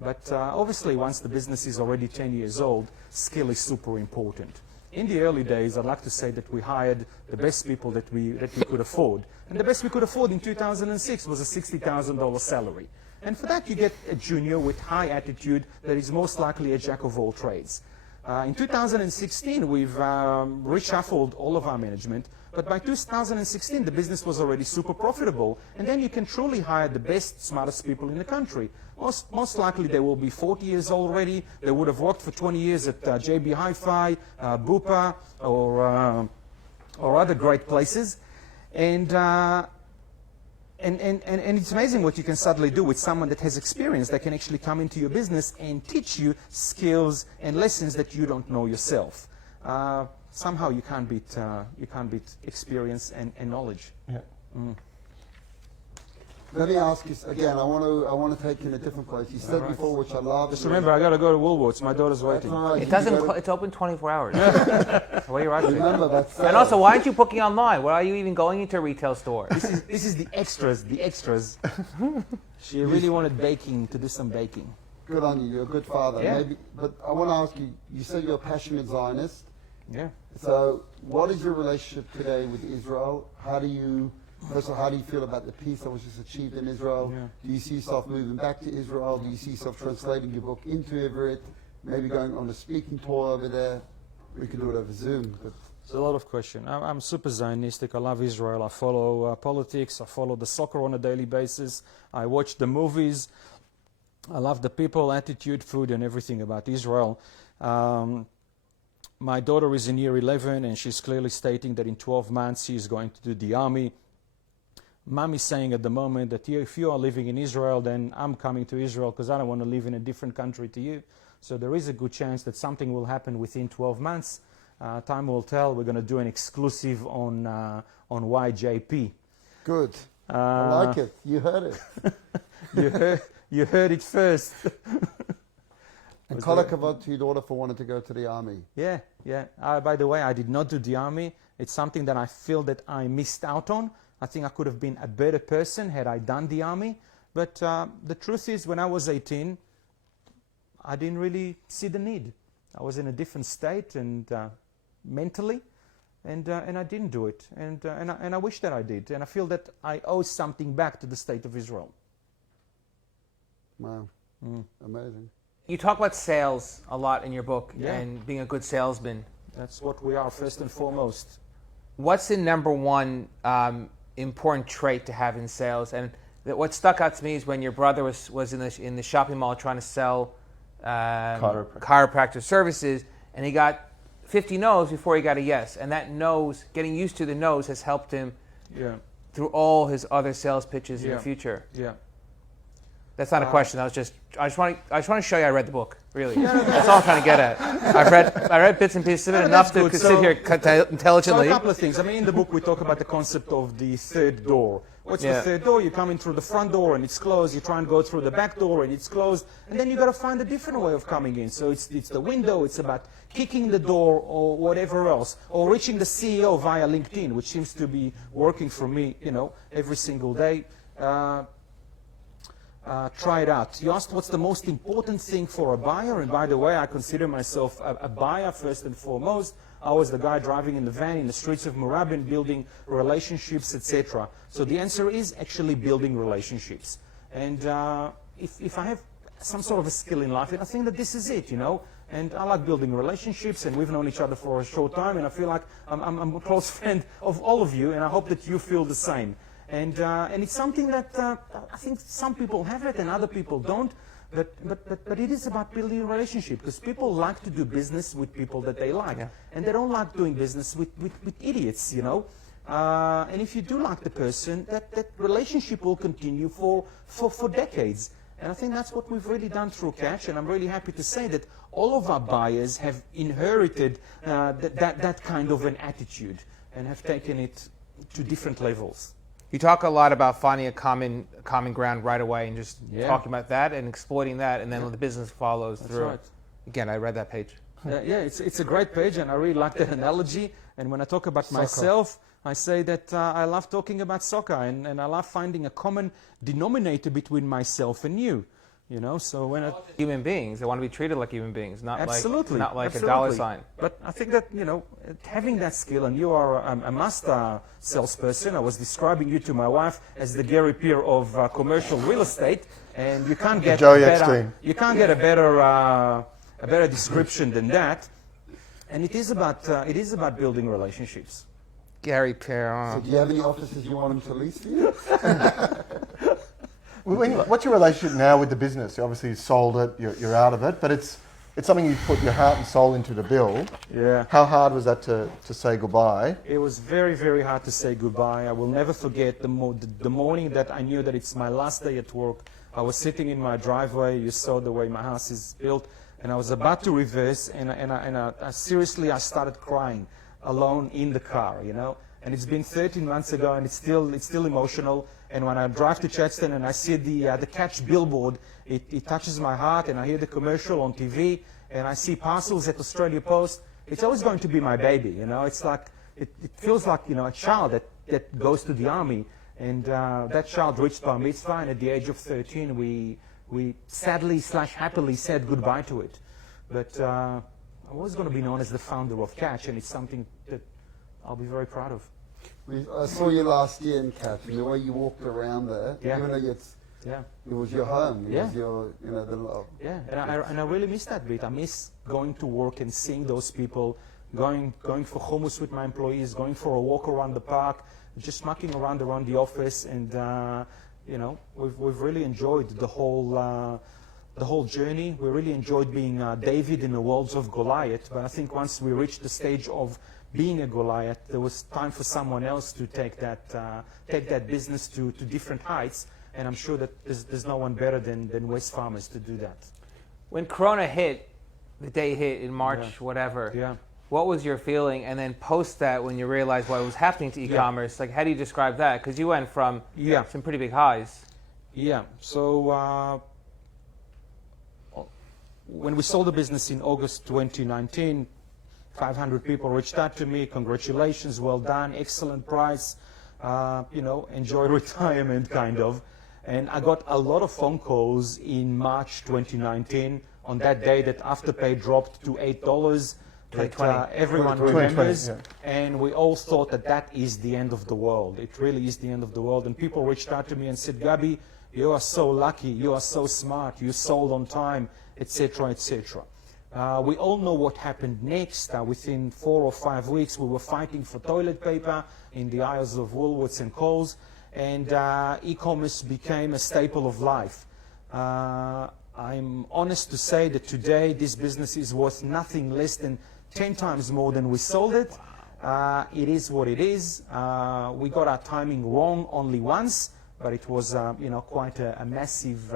But obviously, once the business is already 10 years old, skill is super important. In the early days, I'd like to say that we hired the best people that we could afford. And the best we could afford in 2006 was a $60,000 salary. And for that, you get a junior with high attitude that is most likely a jack of all trades. In 2016, we've reshuffled all of our management, but by 2016, the business was already super profitable, and then you can truly hire the best, smartest people in the country. Most likely, they will be 40 years old already. They would have worked for 20 years at JB Hi-Fi, Bupa, or other great places. And it's amazing what you can suddenly do with someone that has experience, that can actually come into your business and teach you skills and lessons that you don't know yourself. Somehow you can't beat experience and knowledge. Yeah. Let me ask you again. I want to take you in a different place. You said before, which I love. Just remember, I got to go to Woolworths. My daughter's waiting. Right. It doesn't. It's open 24 hours. What you're asking. Remember that's. And also, why aren't you booking online? Why are you even going into a retail store? This is the extras. The extras. She really wanted baking, to do some baking. Good on you. You're a good father. Yeah. Maybe, but I want to ask you. You said you're a passionate Zionist. Yeah. So, what is your relationship today with Israel? How do you feel about the peace that was just achieved in Israel? Yeah. Do you see yourself moving back to Israel? Do you see yourself translating your book into Ivrit? Maybe going on a speaking tour over there? We could do it over Zoom. But It's a lot of questions. I'm super Zionistic. I love Israel. I follow politics. I follow the soccer on a daily basis. I watch the movies. I love the people, attitude, food, and everything about Israel. My daughter is in year 11, and she's clearly stating that in 12 months she is going to do the army. Mom is saying at the moment that if you are living in Israel, then I'm coming to Israel because I don't want to live in a different country to you. So there is a good chance that something will happen within 12 months. Time will tell. We're going to do an exclusive on YJP. good. I like it. You heard it. You heard it first. And kol hakavod to your daughter for wanting to go to the army. Yeah. By the way, I did not do the army. It's something that I feel that I missed out on. I think I could have been a better person had I done the army. But the truth is, when I was 18, I didn't really see the need. I was in a different state and mentally, and I didn't do it. And I wish that I did. And I feel that I owe something back to the state of Israel. Wow. Amazing. You talk about sales a lot in your book Yeah. and being a good salesman. That's what we are first and foremost. What's the number one important trait to have in sales? And what stuck out to me is when your brother was in the shopping mall trying to sell chiropractor services, and he got 50 no's before he got a yes. And that no's, getting used to the no's, has helped him through all his other sales pitches in the future. Yeah. That's not a question. I just want to show you I read the book. Really, that's all I'm trying to get at. I read bits and pieces of it enough to sit here intelligently. So a couple of things. I mean, in the book we talk about the concept of the third door. What's the third door? You come in through the front door and it's closed. You try and go through the back door and it's closed. And then you got to find a different way of coming in. So it's the window. It's about kicking the door or whatever else, or reaching the CEO via LinkedIn, which seems to be working for me, every single day. Try it out. You asked what's the most important thing for a buyer, and by the way, I consider myself a buyer first and foremost. I was the guy driving in the van in the streets of Murabin, building relationships, etc. So the answer is actually building relationships. And if I have some sort of a skill in life, I think that this is it, And I like building relationships, and we've known each other for a short time, and I feel like I'm a close friend of all of you, and I hope that you feel the same. And it's something that I think some people have it and other people don't. But it is about building a relationship, because people like to do business with people that they like. Yeah. And they don't like doing business with idiots, And if you do like the person, that relationship will continue for decades. And I think that's what we've really done through Catch. And I'm really happy to say that all of our buyers have inherited that kind of an attitude and have taken it to different levels. You talk a lot about finding a common ground right away and just talking about that and exploiting that, and then the business follows through. Right. Again, I read that page. It's a great page, and I really like that analogy. And when I talk about soccer myself, I say that I love talking about soccer, and I love finding a common denominator between myself and you. So when human beings, they want to be treated like human beings, not absolutely, like a dollar sign. But I think that having that skill, and you are a master salesperson. I was describing you to my wife as the Gary Peer of commercial real estate, and you can't get a better description than that. And it is about building relationships. Gary Peer. So do you have any offices you want him to lease for you? What's your relationship now with the business? You obviously sold it, you're out of it, but it's something you put your heart and soul into to build. Yeah. How hard was that to say goodbye? It was very, very hard to say goodbye. I will never forget the morning that I knew that it's my last day at work. I was sitting in my driveway. You saw the way my house is built, and I was about to reverse, and I seriously, I started crying alone in the car, And it's been 13 months ago, and it's still emotional. And when I drive to Chadstone and I see the Catch billboard, it touches my heart. And I hear the commercial on TV, and I see parcels at Australia Post. It's always going to be my baby, you know. It's like it feels like, you know, a child that goes to the army. And that child reached bar mitzvah, and at the age of 13, we sadly/happily said goodbye to it. But I'm always going to be known as the founder of Catch, and it's something that I'll be very proud of. I saw you last year in Catch, and the way you walked around there, Yeah. even though it was your home, it Yeah. was your, you know, the love. Yeah, and I really miss that bit. I miss going to work and seeing those people, going for hummus with my employees, going for a walk around the park, just mucking around the office, and you know, we've really enjoyed the whole journey. We really enjoyed being David in the worlds of Goliath. But I think once we reached the stage of being a Goliath, there was time for someone else to take that business to different heights. And I'm sure that there's no one better than Wesfarmers to do that. When Corona hit, the day hit in March, whatever, Yeah. what was your feeling? And then post that, when you realized what was happening to e-commerce, like, how do you describe that? Because you went from some pretty big highs. Yeah. So when we sold the business in August 2019, 500 people reached out to me. Congratulations, well done, excellent price. You know, enjoy retirement, kind of. And I got a lot of phone calls in March 2019 on that day that Afterpay dropped to $8. That everyone 2020, remembers, yeah. and we all thought that is the end of the world. It really is the end of the world. And people reached out to me and said, Gabi, you are so lucky, you are so smart, you sold on time, etc., etc. We all know what happened next. Within 4 or 5 weeks, we were fighting for toilet paper in the aisles of Woolworths and Coles, and e-commerce became a staple of life. I'm honest to say that today this business is worth nothing less than 10 times more than we sold it. It is what it is. We got our timing wrong only once, but it was you know, quite a massive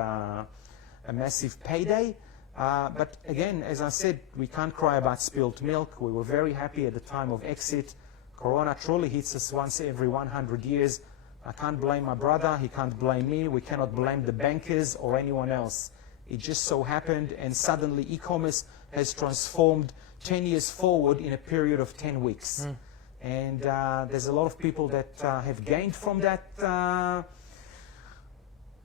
payday. But again, as I said, we can't cry about spilt milk. We were very happy at the time of exit. Corona truly hits us once every 100 years. I can't blame my brother, he can't blame me, we cannot blame the bankers or anyone else. It just so happened, and suddenly e-commerce has transformed 10 years forward in a period of 10 weeks. And there's a lot of people that have gained from that,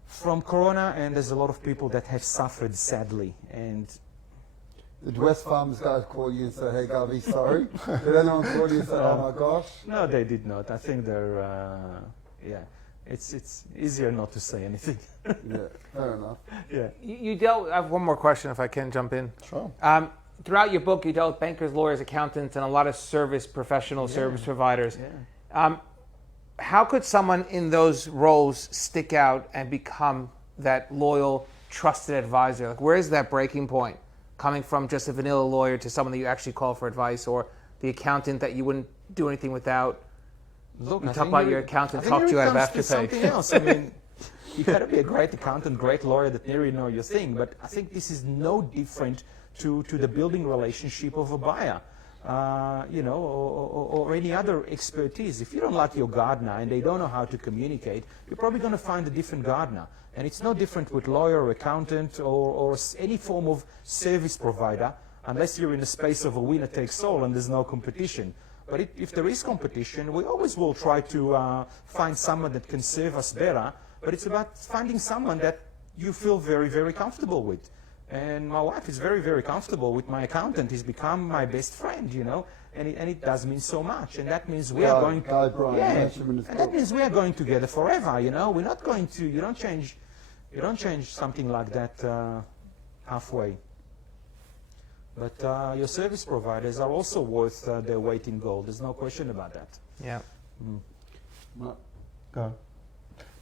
from Corona, and there's a lot of people that have suffered, sadly. And Did Wesfarmers guys call you and say, hey, Gabi, sorry? Did anyone call you and say, oh my gosh? no, they did not. I think they're, yeah, it's easier not to say anything. Yeah, fair enough. Yeah. You dealt, I have one more question if I can jump in. Sure. Throughout your book, you dealt with bankers, lawyers, accountants, and a lot of service professionals, service providers. Yeah. How could someone in those roles stick out and become that loyal, trusted advisor? Like, where is that breaking point? Coming from just a vanilla lawyer to someone that you actually call for advice, or the accountant that you wouldn't do anything without? Look, You I talk think about here- your accountant I think talked here you it out of comes to Afterpay. something else. I mean, you got to be a great accountant, great lawyer that nearly know your thing. But I think this is no different to the building relationship of a buyer, you know, or any other expertise. If you don't like your gardener and they don't know how to communicate, you're probably going to find a different gardener. And it's no different with lawyer or accountant or any form of service provider, unless you're in the space of a winner takes all and there's no competition. But if there is competition, we always will try to find someone that can serve us better. But it's about finding someone that you feel very, very comfortable with. And my wife is very, very comfortable with my accountant. He's become my best friend, you know, and it does mean so much. And that means we are going. Guy Bryan, Yeah, mentioned in his and that book. means we are going together forever. You know, we're not going to. You don't change something like that halfway. But your service providers are also worth their weight in gold. There's no question about that. Yeah. No. Go on.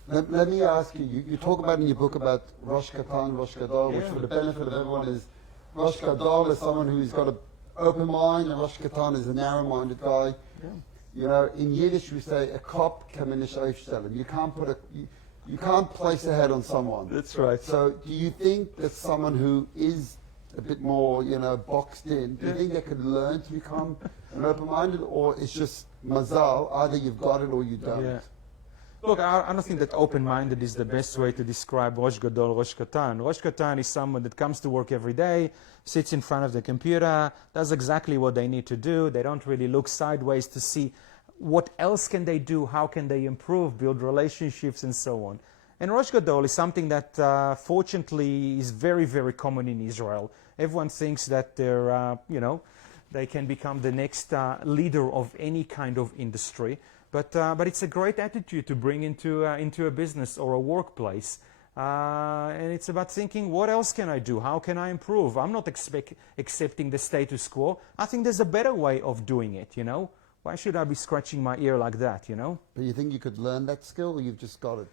Let me ask you, you talk about in your book about Rosh Katan, Rosh Gadol, which Yeah. for the benefit of everyone is, Rosh Gadol is someone who's got an open mind, and Rosh Katan is a narrow-minded guy. Yeah. You know, in Yiddish we say, a cop can minish aufstellen. You can't put you can't place a head on someone. That's right. So do you think that someone who is a bit more, you know, boxed in, do you think they could learn to become an open-minded, or it's just mazal, either you've got it or you don't. Yeah. Look, I don't think that open-minded is the best way to describe Rosh Gadol, Rosh Katan. Rosh Katan is someone that comes to work every day, sits in front of the computer, does exactly what they need to do. They don't really look sideways to see what else can they do, how can they improve, build relationships, and so on. And Rosh Gadol is something that, fortunately, is very, very common in Israel. Everyone thinks that they're, they can become the next leader of any kind of industry. But it's a great attitude to bring into a business or a workplace. And it's about thinking, what else can I do? How can I improve? I'm not accepting the status quo. I think there's a better way of doing it, Why should I be scratching my ear like that, But you think you could learn that skill, or you've just got it?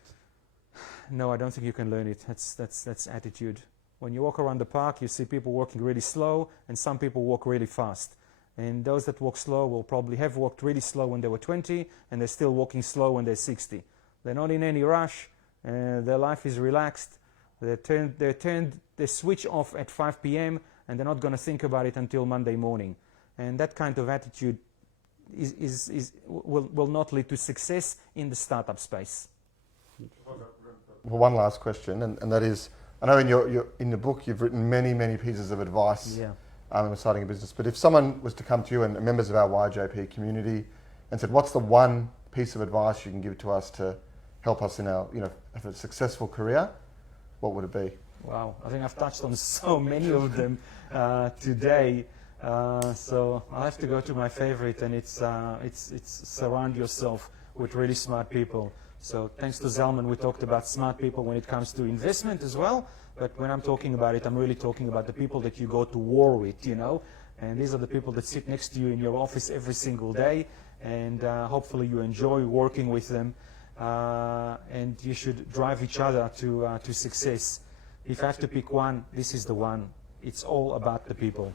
No, I don't think you can learn it. That's attitude. When you walk around the park, you see people walking really slow, and some people walk really fast. And those that walk slow will probably have walked really slow when they were 20, and they're still walking slow when they're 60. They're not in any rush. Their life is relaxed. They switch off at 5 p.m., and they're not going to think about it until Monday morning. And that kind of attitude will not lead to success in the startup space. Well, one last question, and that is, I know in your book you've written many pieces of advice in starting a business, but if someone was to come to you and members of our YJP community and said, what's the one piece of advice you can give to us to help us in our, have a successful career, what would it be? Wow, I think I've touched on so many of them today. So I'll have to go to my favorite, and it's surround yourself with really smart people. So thanks to Zalman, we talked about smart people when it comes to investment as well. But when I'm talking about it, I'm really talking about the people that you go to war with, And these are the people that sit next to you in your office every single day. And hopefully you enjoy working with them. And you should drive each other to success. If I have to pick one, this is the one. It's all about the people.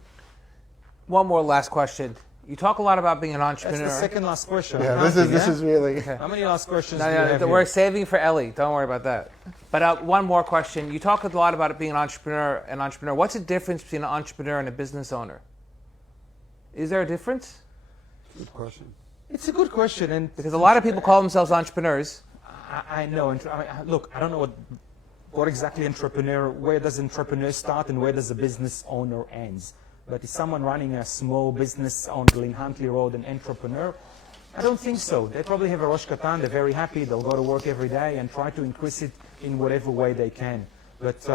One more last question. You talk a lot about being an entrepreneur. That's the second last question. Yeah, this is really... How many last questions do you have we're here? saving for Ellie. Don't worry about that. But one more question. You talk a lot about it being an entrepreneur. What's the difference between an entrepreneur and a business owner? Is there a difference? Good question. It's a good question, and Because a lot of people call themselves entrepreneurs. I know. And look, I don't know what exactly where does entrepreneur start and where does a business owner ends. But is someone running a small business on Glen Huntley Road an entrepreneur? I don't think so. They probably have a Rosh Katan. They're very happy. They'll go to work every day and try to increase it in whatever way they can. But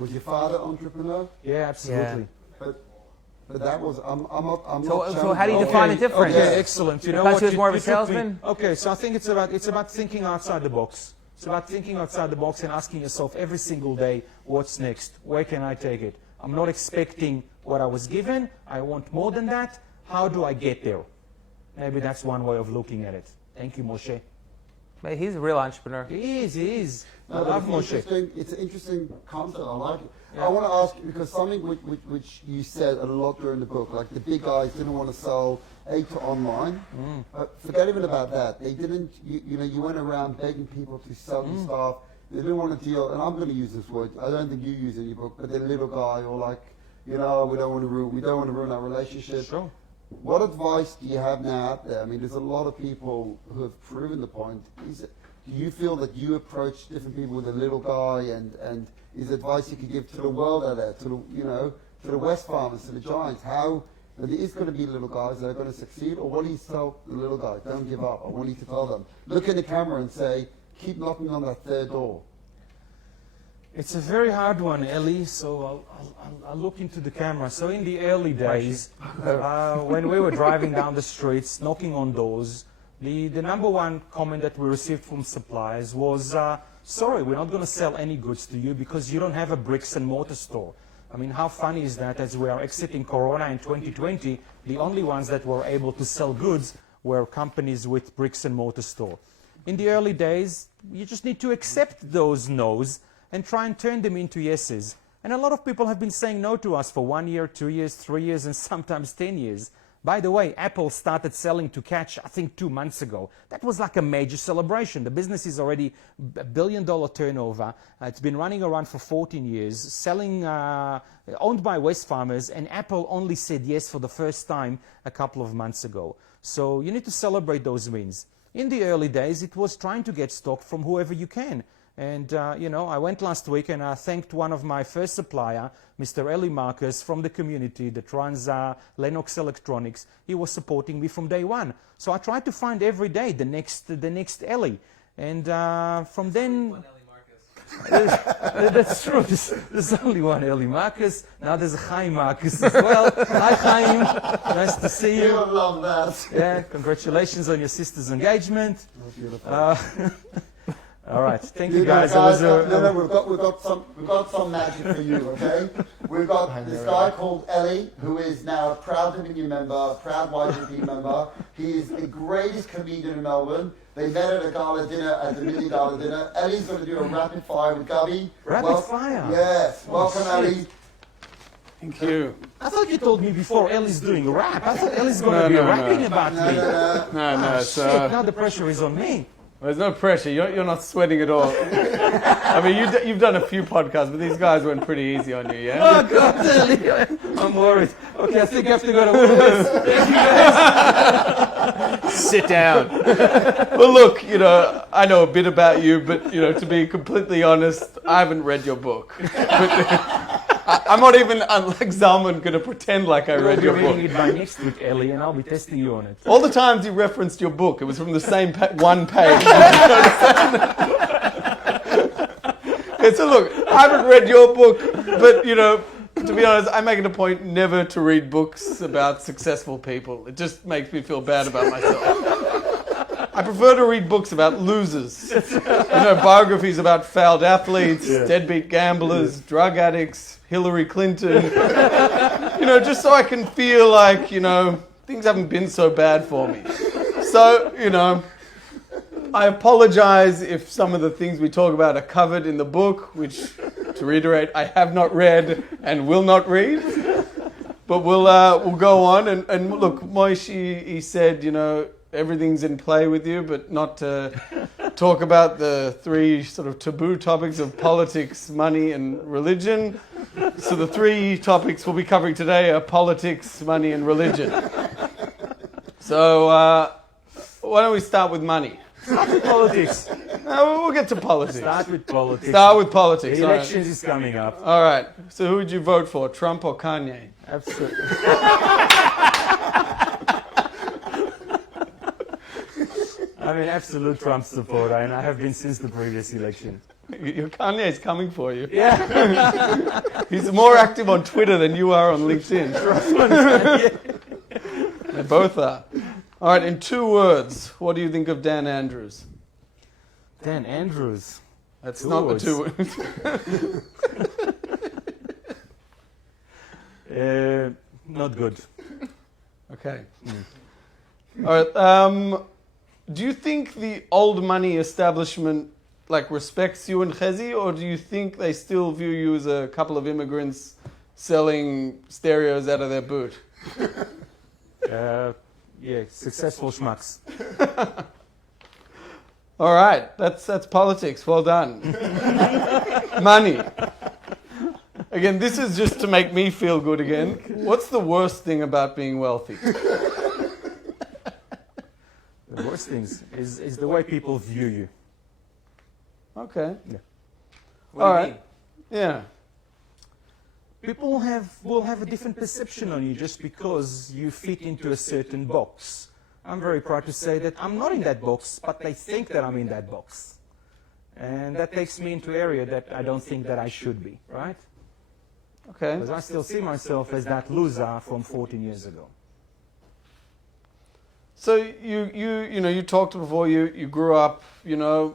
Was your father entrepreneur? yeah, absolutely. But that was I'm So how do you define the difference? Okay, excellent. You know Because what? he was more of a you took me- salesman? Okay, so I think it's about thinking outside the box. It's about thinking outside the box and asking yourself every single day, what's next? Where can I take it? I'm not expecting what I was given. I want more than that. How do I get there? Maybe that's one way of looking at it. Thank you, Moshe. But he's a real entrepreneur. He is. I No, but love Moshe. it's an interesting concept. I like it. Yeah. I want to ask you, because something which you said a lot during the book, like the big guys didn't want to sell to online. Forget even about that. They didn't. You went around begging people to sell you stuff. They didn't want to deal. And I'm going to use this word. I don't think you use it in your book, but the little guy, or like, we don't want to ruin our relationship. Sure. What advice do you have now out there? I mean, there's a lot of people who have proven the point. Do you feel that you approach different people with a little guy, and is advice you could give to the world out there, to the West Farmers, to the Giants? How there is going to be little guys that are going to succeed, or what do you tell the little guy? Don't give up. I want you to tell them. Look in the camera and say, keep knocking on that third door. It's a very hard one, Ellie, so I'll look into the camera. So in the early days, when we were driving down the streets, knocking on doors, the number one comment that we received from suppliers was, sorry, we're not going to sell any goods to you because you don't have a bricks and mortar store. I mean, how funny is that? As we are exiting Corona in 2020, the only ones that were able to sell goods were companies with bricks and mortar store. In the early days, you just need to accept those no's and try and turn them into yeses. And a lot of people have been saying no to us for 1 year, 2 years, 3 years, and sometimes 10 years. By the way, Apple started selling to Catch, I think 2 months ago. That was like a major celebration. The business is already $1 billion turnover. It's been running around for 14 years, selling, owned by Wesfarmers, and Apple only said yes for the first time a couple of months ago. So you need to celebrate those wins. In the early days, it was trying to get stock from whoever you can. And, I went last week and I thanked one of my first supplier, Mr. Eli Marcus from the community that runs Lennox Electronics. He was supporting me from day one. So I tried to find every day the next Eli. And from then... That's true. There's only one Eli Marcus. Now there's a Chaim Marcus as well. Hi, Chaim. Nice to see you. You'll love that. Yeah, congratulations on your sister's engagement. All right, thank you guys. We've got some magic for you, okay? We've got this guy called Eli, who is now a proud Dominion member, proud YGP member. He is the greatest comedian in Melbourne. They met at a gala dinner, at the mini gala dinner. Eli's going to do a rapid fire with Gabi. Rapid fire? Yes. Welcome, Eli. Thank you. I thought you told me before Eli's doing rap. I thought Eli's going to be rapping about me. No, Shit, now the pressure is on me. There's no pressure. You're not sweating at all. I mean, you've done a few podcasts, but these guys went pretty easy on you, yeah? Oh, God, Eli. I'm worried. Okay, I think I have to go to work. Sit down. Well, look, I know a bit about you, but, to be completely honest, I haven't read your book. I'm not even, unlike Zalman, going to pretend like I read your book. You're reading it by next week, Eli, and I'll be testing you on it. All the times you referenced your book, it was from the same one page. Okay, so look, I haven't read your book, but, to be honest, I make it a point never to read books about successful people. It just makes me feel bad about myself. I prefer to read books about losers. Biographies about failed athletes, deadbeat gamblers, drug addicts, Hillary Clinton. Just so I can feel like, things haven't been so bad for me. So, I apologize if some of the things we talk about are covered in the book, which, to reiterate, I have not read and will not read. But we'll go on. And look, Moishi, he said, everything's in play with you, but not to talk about the three sort of taboo topics of politics, money, and religion. So the three topics we'll be covering today are politics, money, and religion. So why don't we start with money? Start with politics. No, we'll get to politics. Start with politics. Start with politics. The elections is coming up. All right. So who would you vote for, Trump or Kanye? Absolutely. I'm an absolute Trump supporter, and I have been since the previous election. Your Kanye's coming for you. Yeah. He's more active on Twitter than you are on LinkedIn. They both are. All right, in 2 words, what do you think of Dan Andrews? Dan Andrews. That's Two not words. the 2 words. Not good. Okay. All right. Do you think the old money establishment respects you and Chezi, or do you think they still view you as a couple of immigrants selling stereos out of their boot? Successful schmucks. All right, that's politics. Well done. Money. Again, this is just to make me feel good again. What's the worst thing about being wealthy? The worst things is the way people view you. Okay. Yeah. All right. Yeah. People will have a different perception on you just because you fit into a certain box. I'm very proud to say that I'm not in that box, but they think that I'm in that box. And that takes me into an area that I don't think that I should be, right? Okay. Because I still see myself as that loser from 14 years ago. So you talked before, you grew up, you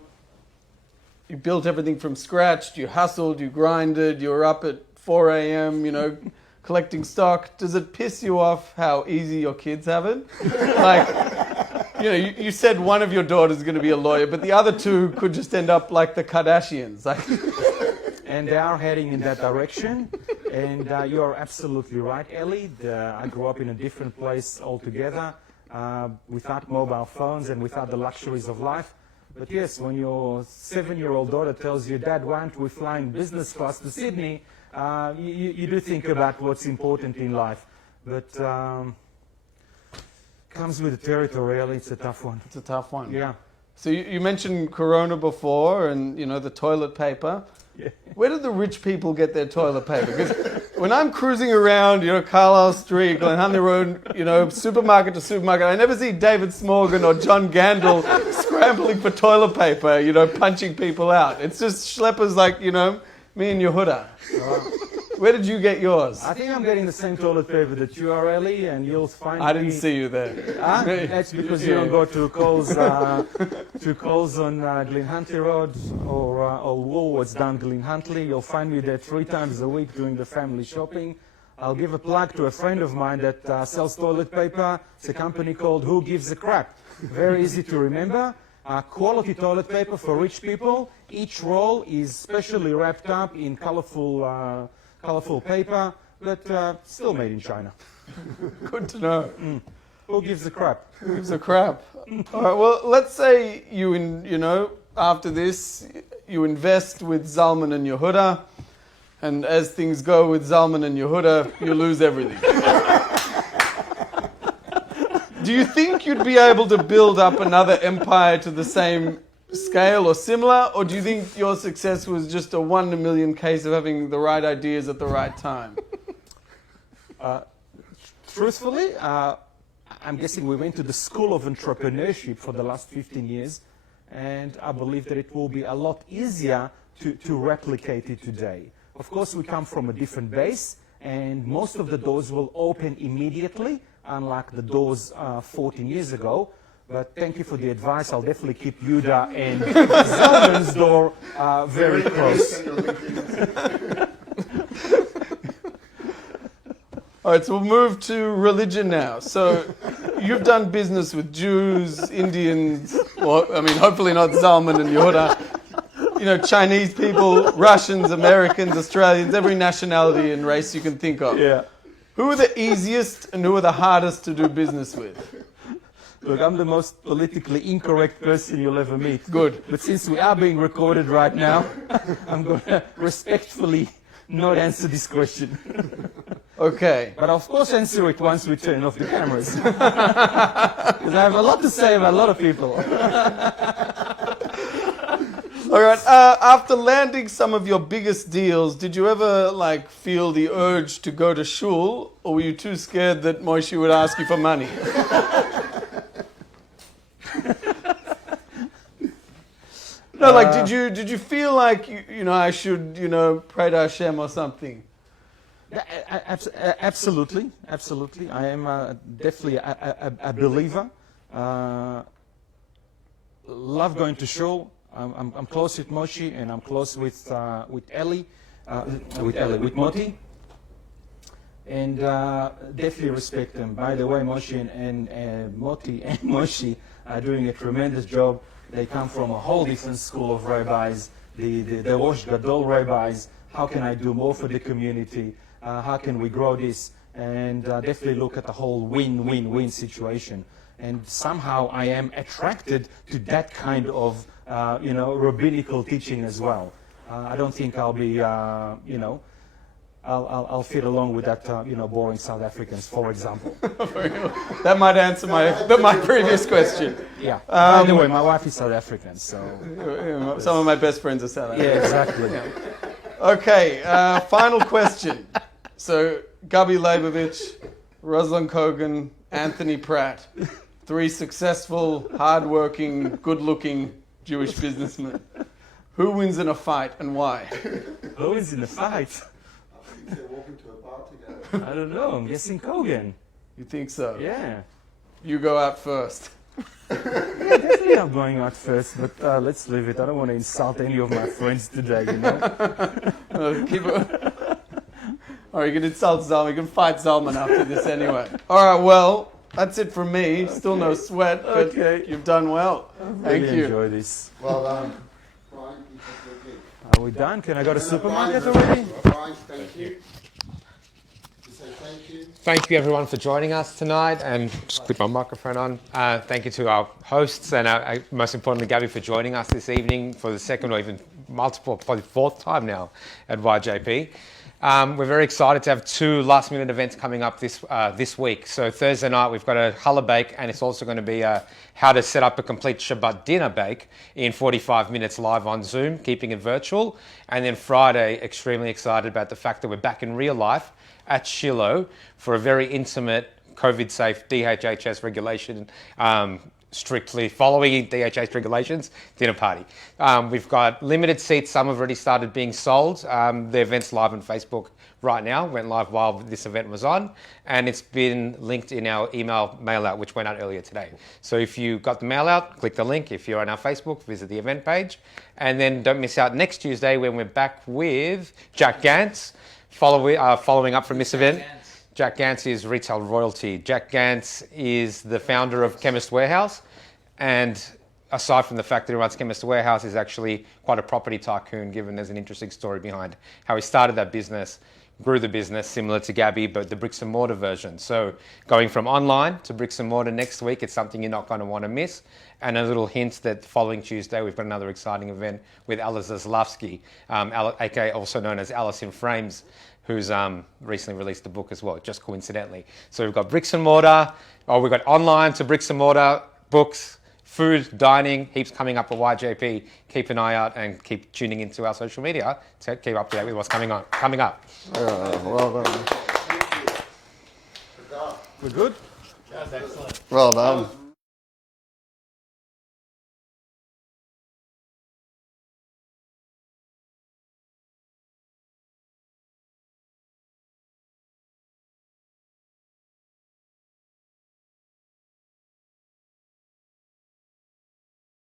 built everything from scratch, you hustled, you grinded, you were up at 4 a.m., collecting stock. Does it piss you off how easy your kids have it? You said one of your daughters is going to be a lawyer, but the other two could just end up like the Kardashians. And they are heading in that direction. And you are absolutely right, Ellie. I grew up in a different place altogether, without mobile phones and without the luxuries of life. But yes, when your 7-year-old daughter tells you, Dad, why aren't we flying business class to Sydney? You do think about what's important in life. But comes with the territory, Ellie. It's a tough one. It's a tough one. Yeah. So you mentioned Corona before, and the toilet paper. Yeah. Where do the rich people get their toilet paper? Because when I'm cruising around, Carlisle Street, Glen Huntly Road, supermarket to supermarket, I never see David Smorgon or John Gandel scrambling for toilet paper, punching people out. It's just schleppers like, me and Yehuda. Where did you get yours? I think I'm getting the same toilet paper that you are, Ellie, and you'll find I didn't see you there. That's because you don't go to Coles on Glen Huntly Road or Woolworths down Glen Huntly. You'll find me there 3 times a week doing the family shopping. I'll give a plug to a friend of mine that sells toilet paper. It's a company called Who Gives a Crap. Very easy to remember. Quality toilet paper for rich people. Each roll is specially wrapped up in colorful paper, but still made in China. Good to know. Who gives a crap? Who gives a crap? All right, well, let's say after this, you invest with Zalman and Yehuda, and as things go with Zalman and Yehuda, you lose everything. Do you think you'd be able to build up another empire to the same scale or similar, or do you think your success was just a 1 in a million case of having the right ideas at the right time? Truthfully, I'm guessing we went to the school of entrepreneurship for the last 15 years, and I believe that it will be a lot easier to replicate it today. Of course, we come from a different base, and most of the doors will open immediately, unlike the doors 14 years ago. But thank you for the advice. I'll definitely keep Yuda and Zalman's door very close. All right, so we'll move to religion now. So you've done business with Jews, Indians, hopefully not Zalman and Yehuda, Chinese people, Russians, Americans, Australians, every nationality and race you can think of. Yeah. Who are the easiest and who are the hardest to do business with? Look, I'm the most politically incorrect person you'll ever meet. Good. But since we are being recorded right now, I'm going to respectfully not answer this question. Okay. But I'll of course answer it once we turn off the cameras. Because I have a lot to say about a lot of people. All right. After landing some of your biggest deals, did you ever feel the urge to go to shul, or were you too scared that Moshe would ask you for money? No, did you feel like I should pray to Hashem or something? Absolutely. I am definitely a believer. Love going to shul. I'm close with Moshe, and I'm close with Ellie, with Moti, and definitely respect them. By the way, Moshe and Moti and Moshe are doing a tremendous job. They come from a whole different school of rabbis, the Rosh Gadol rabbis. How can I do more for the community? How can we grow this? And definitely look at the whole win-win-win situation. And somehow I am attracted to that kind of rabbinical teaching as well. I don't think I'll be, I'll fit along with that, boring South Africans, for example. That might answer my previous question. Yeah. By the way, my wife is South African, so. Some of my best friends are South African. Yeah, exactly. Okay, final question. So, Gabi Leibovich, Ruslan Kogan, Anthony Pratt, 3 successful, hard-working, good-looking Jewish businessmen. Who wins in a fight and why? Who wins in a fight? They're walking to a bar together. I don't know. I'm guessing Kogan. You think so? Yeah. You go out first. Definitely I'm going out first, but let's leave it. I don't want to insult any of my friends today, Keep it. All right, you can insult Zalman. You can fight Zalman after this anyway. All right, well, that's it from me. Still no sweat, but Okay. you've done well. Thank really you. enjoy this. Well, Brian, you took your gig. Are we done? Can I go to the supermarket already? Brian, thank you. say thank you. Thank you, everyone, for joining us tonight. And just put my microphone on. Thank you to our hosts and most importantly, Gabby, for joining us this evening for the second or even multiple, probably fourth time now at YJP. We're very excited to have 2 last-minute events coming up this week. So Thursday night, we've got a challah bake, and it's also going to be how to set up a complete Shabbat dinner bake in 45 minutes live on Zoom, keeping it virtual. And then Friday, extremely excited about the fact that we're back in real life at Shiloh for a very intimate, COVID-safe DHHS regulation, strictly following DHHS regulations, dinner party. We've got limited seats. Some have already started being sold. The event's live on Facebook right now. Went live while this event was on. And it's been linked in our email mail out, which went out earlier today. So if you got the mail out, click the link. If you're on our Facebook, visit the event page. And then don't miss out next Tuesday when we're back with Jack Gantz, following up from this event. Jack Gantz is retail royalty. Jack Gantz is the founder of Chemist Warehouse, and aside from the fact that he runs Chemist Warehouse, is actually quite a property tycoon, given there's an interesting story behind how he started that business, grew the business similar to Gabby, but the bricks and mortar version. So going from online to bricks and mortar next week, it's something you're not going to want to miss. And a little hint that the following Tuesday, we've got another exciting event with Alice Zaslavsky, aka also known as Alice in Frames, who's recently released a book as well, just coincidentally. So we've got bricks and mortar, we've got online to bricks and mortar, books, food, dining, heaps coming up at YJP. Keep an eye out and keep tuning into our social media to keep up to date with what's coming up. Well done. Thank you. We're good? That's excellent. Well done.